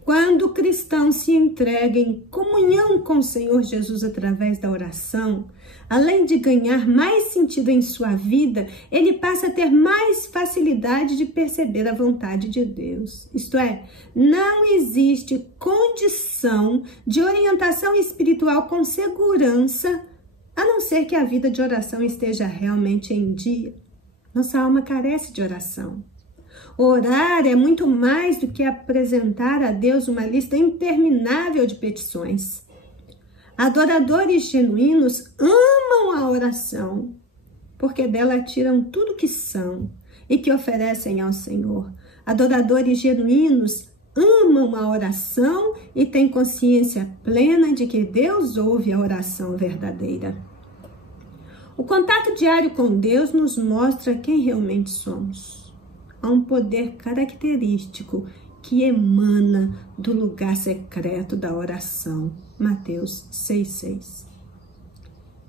Quando o cristão se entrega em comunhão com o Senhor Jesus através da oração, além de ganhar mais sentido em sua vida, ele passa a ter mais facilidade de perceber a vontade de Deus. Isto é, não existe condição de orientação espiritual com segurança, a não ser que a vida de oração esteja realmente em dia. Nossa alma carece de oração. Orar é muito mais do que apresentar a Deus uma lista interminável de petições. Adoradores genuínos amam a oração, porque dela tiram tudo que são e que oferecem ao Senhor. Adoradores genuínos amam a oração e têm consciência plena de que Deus ouve a oração verdadeira. O contato diário com Deus nos mostra quem realmente somos. Há um poder característico que emana do lugar secreto da oração. Mateus 6,6.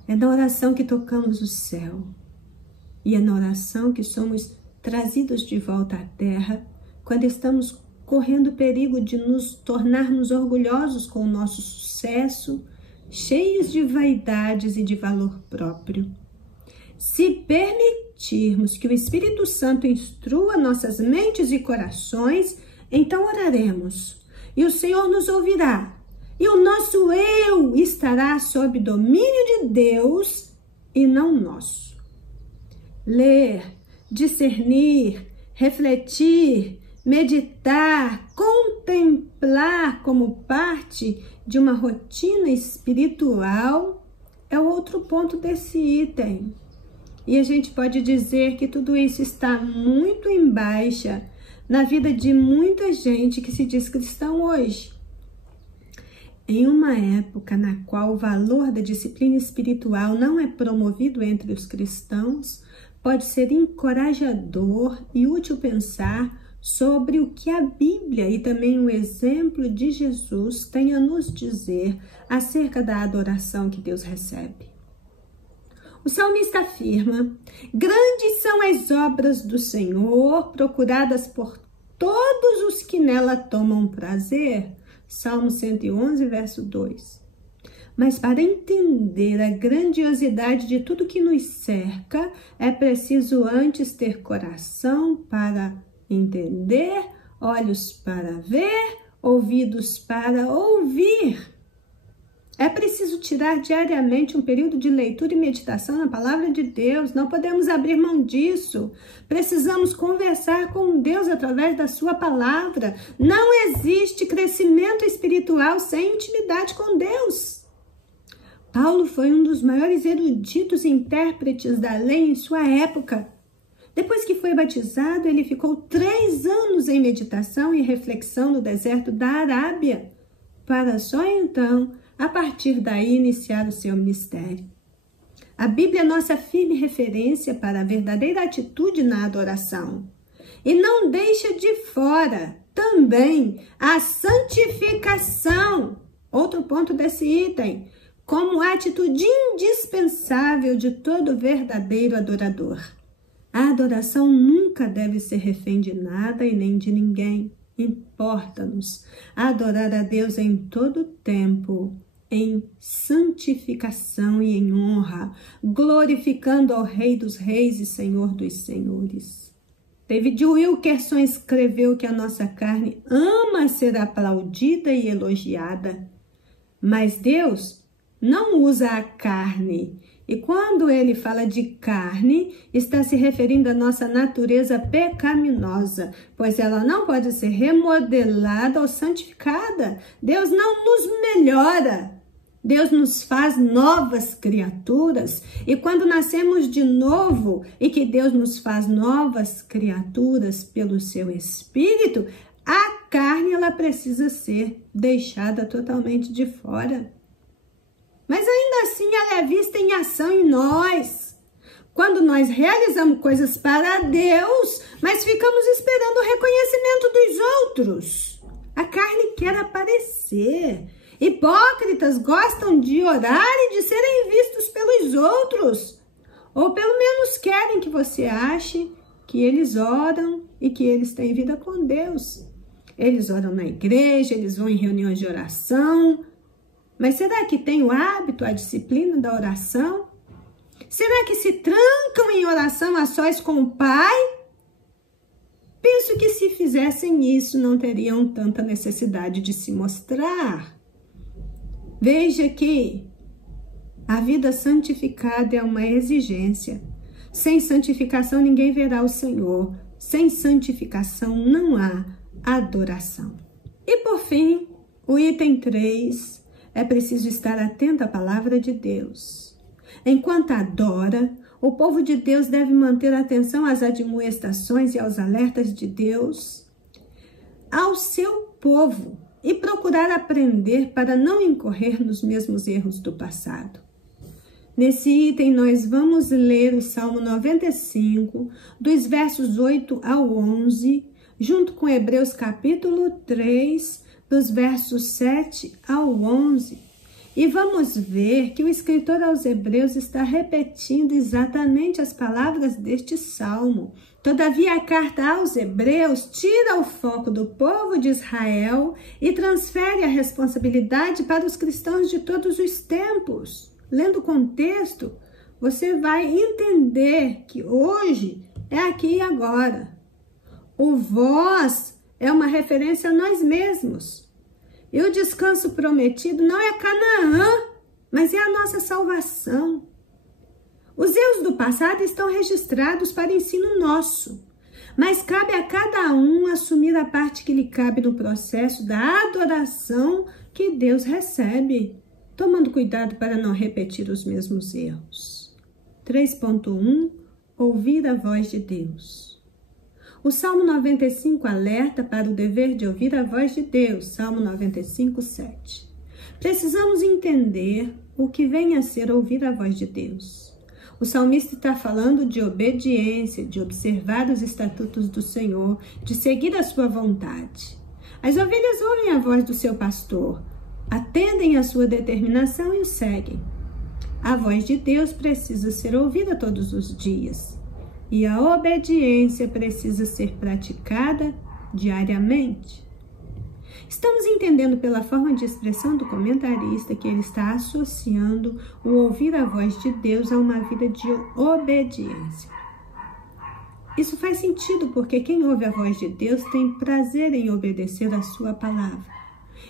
É na oração que tocamos o céu. E é na oração que somos trazidos de volta à terra quando estamos correndo perigo de nos tornarmos orgulhosos com o nosso sucesso, cheios de vaidades e de valor próprio. Se permitirmos que o Espírito Santo instrua nossas mentes e corações, então oraremos. e o Senhor nos ouvirá. E o nosso eu estará sob domínio de Deus e não nosso. Ler, discernir, refletir, meditar, contemplar como parte de uma rotina espiritual é o outro ponto desse item. E a gente pode dizer que tudo isso está muito em baixa na vida de muita gente que se diz cristão hoje. Em uma época na qual o valor da disciplina espiritual não é promovido entre os cristãos, pode ser encorajador e útil pensar sobre o que a Bíblia e também o exemplo de Jesus tem a nos dizer acerca da adoração que Deus recebe. O salmista afirma: grandes são as obras do Senhor, procuradas por todos os que nela tomam prazer. Salmo 111, verso 2. Mas para entender a grandiosidade de tudo que nos cerca, é preciso antes ter coração para entender, olhos para ver, ouvidos para ouvir. É preciso tirar diariamente um período de leitura e meditação na palavra de Deus. Não podemos abrir mão disso. Precisamos conversar com Deus através da sua palavra. Não existe crescimento espiritual sem intimidade com Deus. Paulo foi um dos maiores eruditos e intérpretes da lei em sua época. Depois que foi batizado, ele ficou 3 anos em meditação e reflexão no deserto da Arábia, para só então, a partir daí, iniciar o seu ministério. A Bíblia é nossa firme referência para a verdadeira atitude na adoração. E não deixa de fora também a santificação, outro ponto desse item, como atitude indispensável de todo verdadeiro adorador. A adoração nunca deve ser refém de nada e nem de ninguém. Importa-nos adorar a Deus em todo tempo, em santificação e em honra, glorificando ao Rei dos Reis e Senhor dos Senhores. David Wilkerson escreveu que a nossa carne ama ser aplaudida e elogiada, mas Deus não usa a carne. E quando ele fala de carne, está se referindo à nossa natureza pecaminosa, pois ela não pode ser remodelada ou santificada. Deus não nos melhora. Deus nos faz novas criaturas. E quando nascemos de novo e que Deus nos faz novas criaturas pelo seu Espírito, a carne ela precisa ser deixada totalmente de fora. Mas ainda assim ela é vista em ação em nós. Quando nós realizamos coisas para Deus, mas ficamos esperando o reconhecimento dos outros. A carne quer aparecer. Hipócritas gostam de orar e de serem vistos pelos outros. Ou pelo menos querem que você ache que eles oram e que eles têm vida com Deus. Eles oram na igreja, eles vão em reuniões de oração. Mas será que tem o hábito, a disciplina da oração? Será que se trancam em oração a sós com o Pai? Penso que se fizessem isso, não teriam tanta necessidade de se mostrar. Veja que a vida santificada é uma exigência. Sem santificação ninguém verá o Senhor. Sem santificação não há adoração. E por fim, o item 3... é preciso estar atento à palavra de Deus. Enquanto adora, o povo de Deus deve manter atenção às admoestações e aos alertas de Deus ao seu povo e procurar aprender para não incorrer nos mesmos erros do passado. Nesse item, nós vamos ler o Salmo 95, dos versos 8 ao 11, junto com Hebreus capítulo 3, dos versos 7 ao 11. E vamos ver que o escritor aos Hebreus está repetindo exatamente as palavras deste salmo. Todavia, a carta aos Hebreus tira o foco do povo de Israel e transfere a responsabilidade para os cristãos de todos os tempos. Lendo o contexto, você vai entender que hoje é aqui e agora. O vós é uma referência a nós mesmos. E o descanso prometido não é Canaã, mas é a nossa salvação. Os erros do passado estão registrados para ensino nosso, mas cabe a cada um assumir a parte que lhe cabe no processo da adoração que Deus recebe, tomando cuidado para não repetir os mesmos erros. 3.1 Ouvir a voz de Deus. O Salmo 95 alerta para o dever de ouvir a voz de Deus, Salmo 95, 7. Precisamos entender o que vem a ser ouvir a voz de Deus. O salmista está falando de obediência, de observar os estatutos do Senhor, de seguir a sua vontade. As ovelhas ouvem a voz do seu pastor, atendem à sua determinação e o seguem. A voz de Deus precisa ser ouvida todos os dias e a obediência precisa ser praticada diariamente. Estamos entendendo pela forma de expressão do comentarista que ele está associando o ouvir a voz de Deus a uma vida de obediência. Isso faz sentido porque quem ouve a voz de Deus tem prazer em obedecer a sua palavra.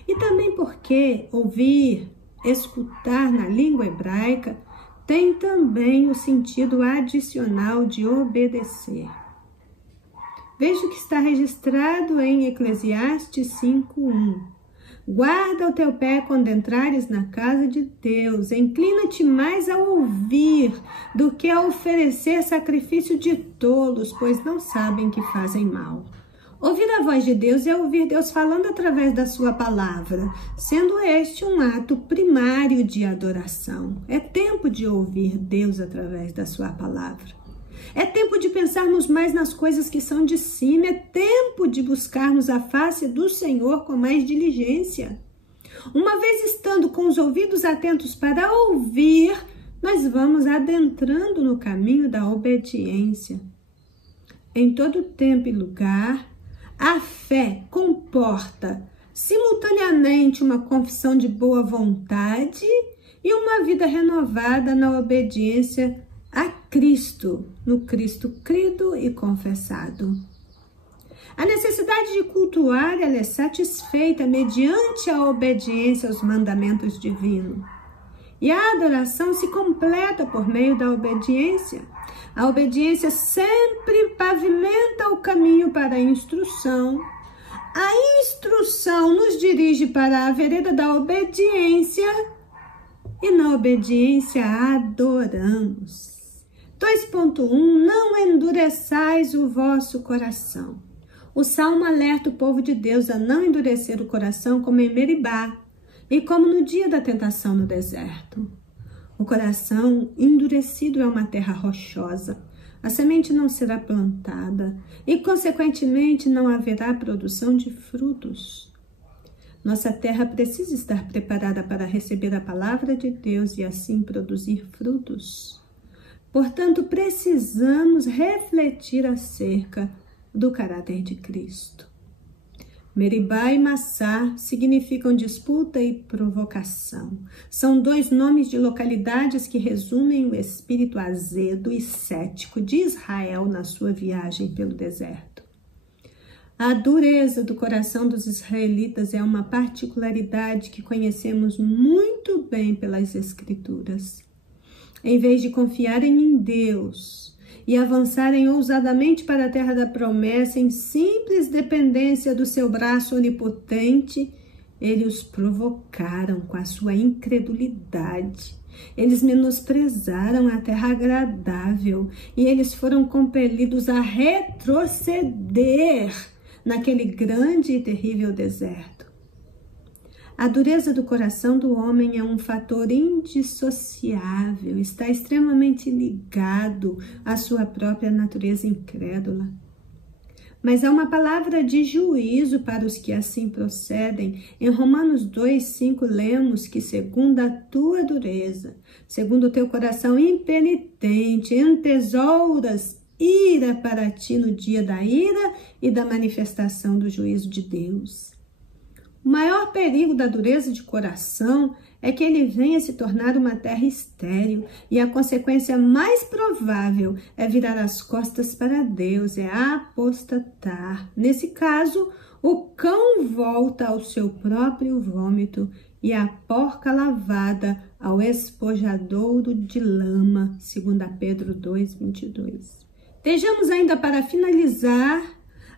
E também porque ouvir, escutar na língua hebraica tem também o sentido adicional de obedecer. Veja o que está registrado em Eclesiastes 5:1. Guarda o teu pé quando entrares na casa de Deus. Inclina-te mais a ouvir do que a oferecer sacrifício de tolos, pois não sabem que fazem mal. Ouvir a voz de Deus é ouvir Deus falando através da sua palavra, sendo este um ato primário de adoração. É tempo de ouvir Deus através da sua palavra. É tempo de pensarmos mais nas coisas que são de cima. É tempo de buscarmos a face do Senhor com mais diligência. Uma vez estando com os ouvidos atentos para ouvir, nós vamos adentrando no caminho da obediência. Em todo tempo e lugar, a fé comporta simultaneamente uma confissão de boa vontade e uma vida renovada na obediência a Cristo, no Cristo crido e confessado. A necessidade de cultuar ela é satisfeita mediante a obediência aos mandamentos divinos. E a adoração se completa por meio da obediência. A obediência sempre pavimenta o caminho para a instrução. A instrução nos dirige para a vereda da obediência e na obediência adoramos. 2.1 Não endureçais o vosso coração. O Salmo alerta o povo de Deus a não endurecer o coração como em Meribá e como no dia da tentação no deserto. O coração endurecido é uma terra rochosa. A semente não será plantada e, consequentemente, não haverá produção de frutos. Nossa terra precisa estar preparada para receber a palavra de Deus e assim produzir frutos. Portanto, precisamos refletir acerca do caráter de Cristo. Meribá e Massá significam disputa e provocação. São dois nomes de localidades que resumem o espírito azedo e cético de Israel na sua viagem pelo deserto. A dureza do coração dos israelitas é uma particularidade que conhecemos muito bem pelas Escrituras. Em vez de confiarem em Deus e avançarem ousadamente para a terra da promessa em simples dependência do seu braço onipotente, eles os provocaram com a sua incredulidade. Eles menosprezaram a terra agradável e eles foram compelidos a retroceder naquele grande e terrível deserto. A dureza do coração do homem é um fator indissociável, está extremamente ligado à sua própria natureza incrédula. Mas há uma palavra de juízo para os que assim procedem. Em Romanos 2:5 lemos que segundo a tua dureza, segundo o teu coração impenitente, entesouras ira para ti no dia da ira e da manifestação do juízo de Deus. O maior perigo da dureza de coração é que ele venha se tornar uma terra estéril e a consequência mais provável é virar as costas para Deus, é apostatar. Nesse caso, O cão volta ao seu próprio vômito e a porca lavada ao espojadouro de lama, 2 Pedro 2:22. Vejamos ainda para finalizar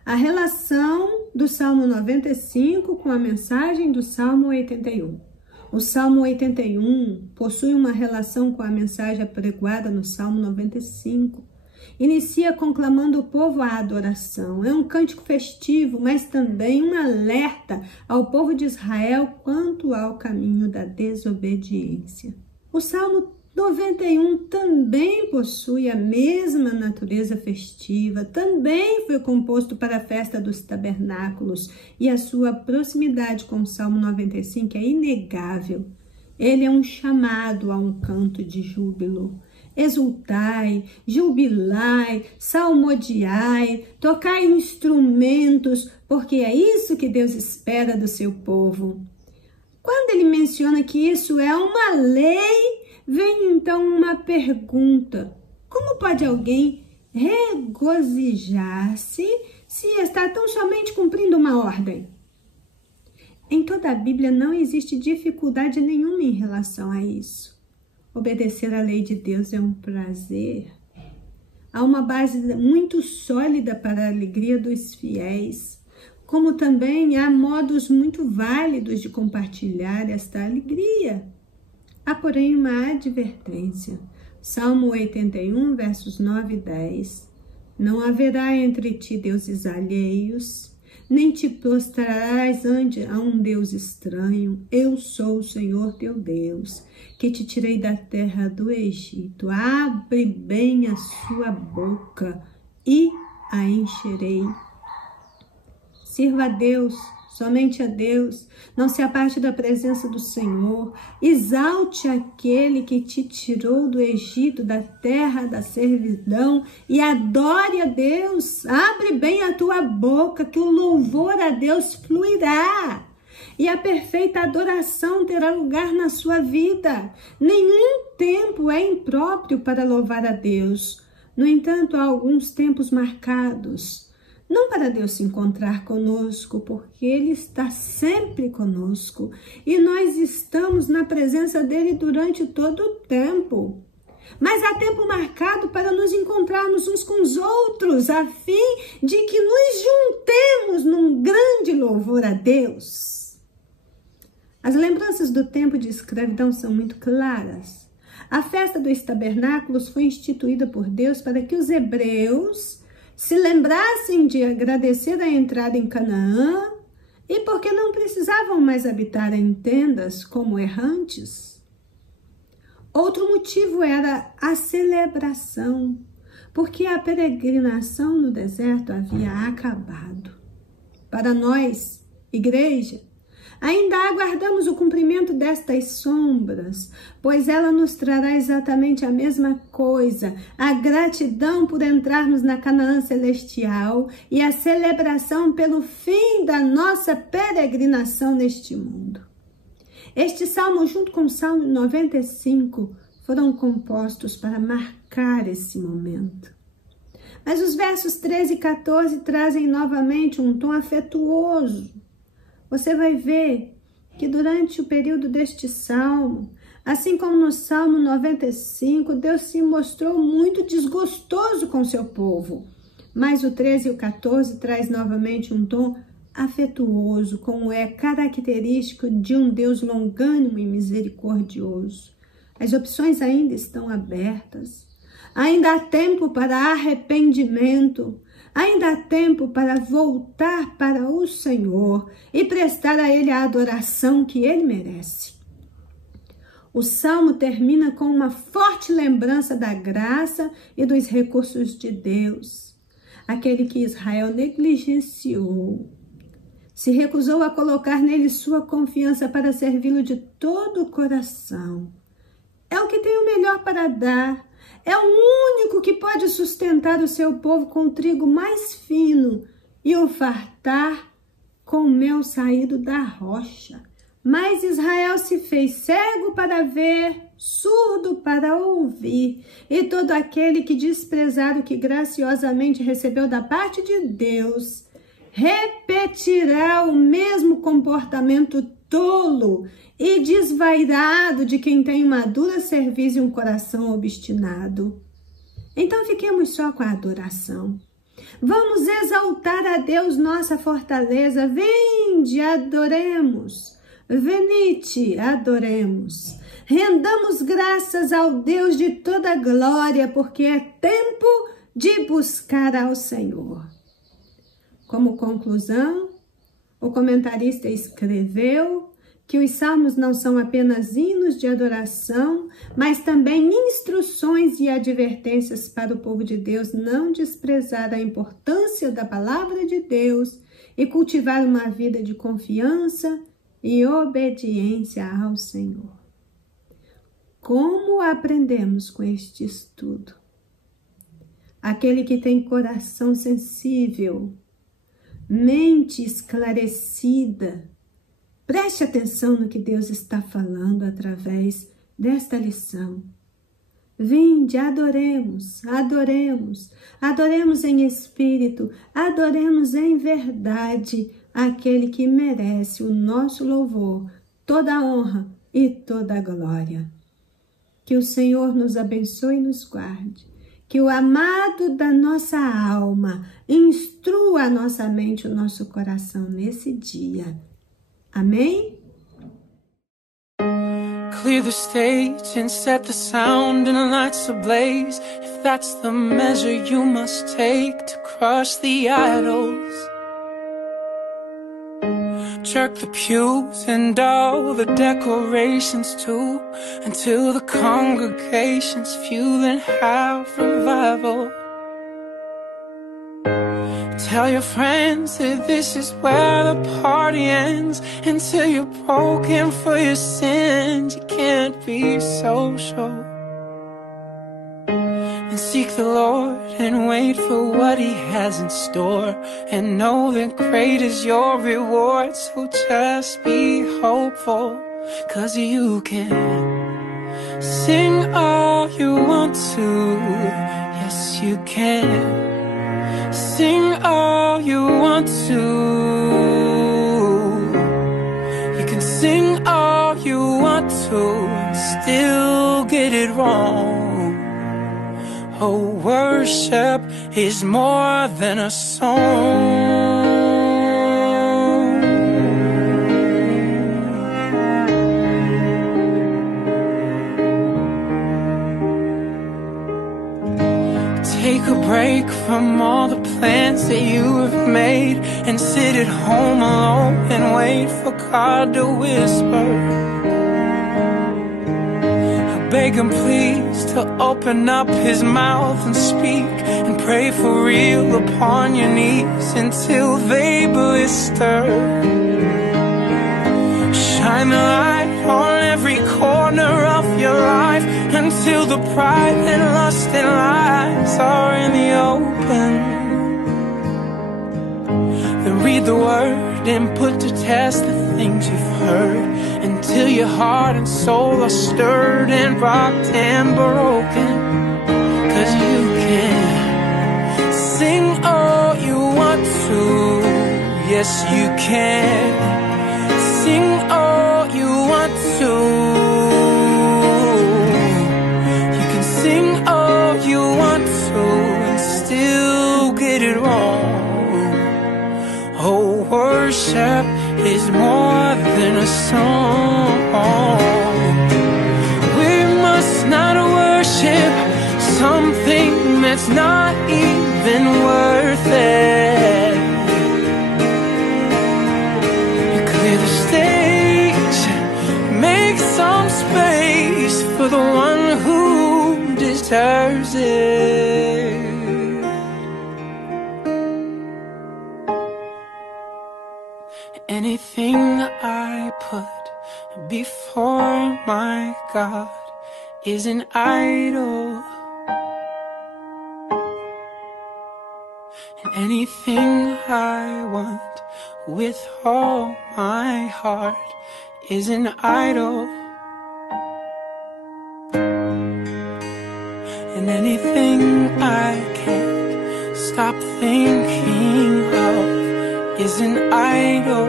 a relação do Salmo 95 com a mensagem do Salmo 81. O Salmo 81 possui uma relação com a mensagem apregoada no Salmo 95. Inicia conclamando o povo à adoração. É um cântico festivo, mas também um alerta ao povo de Israel quanto ao caminho da desobediência. O Salmo 91 também possui a mesma natureza festiva, também foi composto para a festa dos tabernáculos e a sua proximidade com o Salmo 95 é inegável. Ele é um chamado a um canto de júbilo. Exultai, jubilai, salmodiai, tocai instrumentos, porque é isso que Deus espera do seu povo. Quando ele menciona que isso é uma lei, vem então uma pergunta: como pode alguém regozijar-se se está tão somente cumprindo uma ordem? Em toda a Bíblia não existe dificuldade nenhuma em relação a isso. Obedecer à lei de Deus é um prazer. Há uma base muito sólida para a alegria dos fiéis, como também há modos muito válidos de compartilhar esta alegria. Há, porém, uma advertência. Salmo 81, versos 9 e 10. Não haverá entre ti deuses alheios, nem te prostrarás ante a um Deus estranho. Eu sou o Senhor teu Deus, que te tirei da terra do Egito. Abre bem a sua boca e a encherei. Sirva a Deus, somente a Deus. Não se aparte da presença do Senhor. Exalte aquele que te tirou do Egito, da terra da servidão, e adore a Deus. Abre bem a tua boca, que o louvor a Deus fluirá. E a perfeita adoração terá lugar na sua vida. Nenhum tempo é impróprio para louvar a Deus. No entanto, há alguns tempos marcados, não para Deus se encontrar conosco, porque Ele está sempre conosco e nós estamos na presença dEle durante todo o tempo. Mas há tempo marcado para nos encontrarmos uns com os outros, a fim de que nos juntemos num grande louvor a Deus. As lembranças do tempo de escravidão são muito claras. A festa dos tabernáculos foi instituída por Deus para que os hebreus se lembrassem de agradecer a entrada em Canaã e porque não precisavam mais habitar em tendas como errantes. Outro motivo era a celebração, porque a peregrinação no deserto havia acabado. Para nós, igreja, ainda aguardamos o cumprimento destas sombras, pois ela nos trará exatamente a mesma coisa, a gratidão por entrarmos na Canaã celestial e a celebração pelo fim da nossa peregrinação neste mundo. Este salmo, junto com o Salmo 95, foram compostos para marcar esse momento. Mas os versos 13 e 14 trazem novamente um tom afetuoso. Você vai ver que durante o período deste salmo, assim como no Salmo 95, Deus se mostrou muito desgostoso com seu povo. Mas o 13 e o 14 traz novamente um tom afetuoso, como é característico de um Deus longânimo e misericordioso. As opções ainda estão abertas. Ainda há tempo para arrependimento. Ainda há tempo para voltar para o Senhor e prestar a Ele a adoração que Ele merece. O Salmo termina com uma forte lembrança da graça e dos recursos de Deus. Aquele que Israel negligenciou, se recusou a colocar nele sua confiança para servi-lo de todo o coração. É o que tem o melhor para dar. É o único que pode sustentar o seu povo com o trigo mais fino e o fartar com o mel saído da rocha. Mas Israel se fez cego para ver, surdo para ouvir, e todo aquele que desprezar o que graciosamente recebeu da parte de Deus, repetirá o mesmo comportamento tolo e desvairado de quem tem uma dura cerviz e um coração obstinado. Então fiquemos só com a adoração. Vamos exaltar a Deus, nossa fortaleza. Vinde, adoremos. Venite, adoremos. Rendamos graças ao Deus de toda glória, porque é tempo de buscar ao Senhor. Como conclusão, o comentarista escreveu que os salmos não são apenas hinos de adoração, mas também instruções e advertências para o povo de Deus não desprezar a importância da palavra de Deus e cultivar uma vida de confiança e obediência ao Senhor. Como aprendemos com este estudo? Aquele que tem coração sensível, mente esclarecida, preste atenção no que Deus está falando através desta lição. Vinde, adoremos, adoremos, adoremos em espírito, adoremos em verdade aquele que merece o nosso louvor, toda a honra e toda a glória. Que o Senhor nos abençoe e nos guarde. Que o amado da nossa alma instrua a nossa mente, o nosso coração nesse dia. Amém? Clear the stage and set the sound and lights ablaze. If that's the measure you must take to crush the idols. Jerk the pews and all the decorations too, until the congregation's fueling half revival. Tell your friends that this is where the party ends. Until you're broken for your sins, you can't be social. And seek the Lord and wait for what He has in store, and know that great is your reward. So just be hopeful, 'cause you can sing all you want to. Yes, you can sing all you want to. You can sing all you want to and still get it wrong. Oh, worship is more than a song. Take a break from all the plans that you have made, and sit at home alone and wait for God to whisper. Beg Him please to open up His mouth and speak, and pray for real upon your knees until they blister. Shine the light on every corner of your life, until the pride and lust and lies are in the open. Then read the Word and put to test the things you've heard, until your heart and soul are stirred and rocked and broken. 'Cause you can sing all you want to. Yes, you can sing all you want to. You can sing all you want to and still get it wrong. Oh, worship is more than a song. We must not worship something that's not even worth it. You clear the stage, make some space for the one who deserves it. Anything that I put before my God is an idol, and anything I want with all my heart is an idol, and anything I can't stop thinking of is an idol,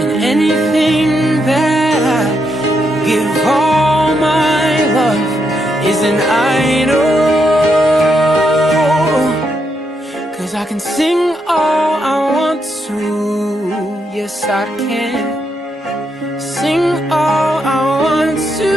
and anything that I give all my love is an idol. 'Cause I can sing all I want to, yes I can sing all I want to.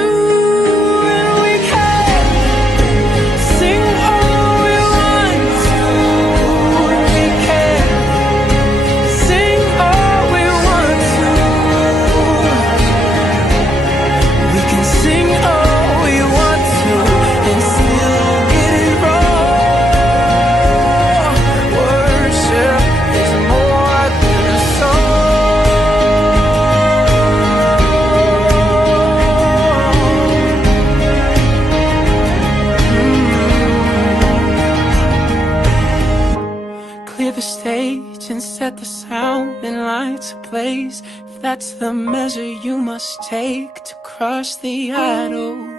Set the sound and lights ablaze. If that's the measure you must take to crush the idols.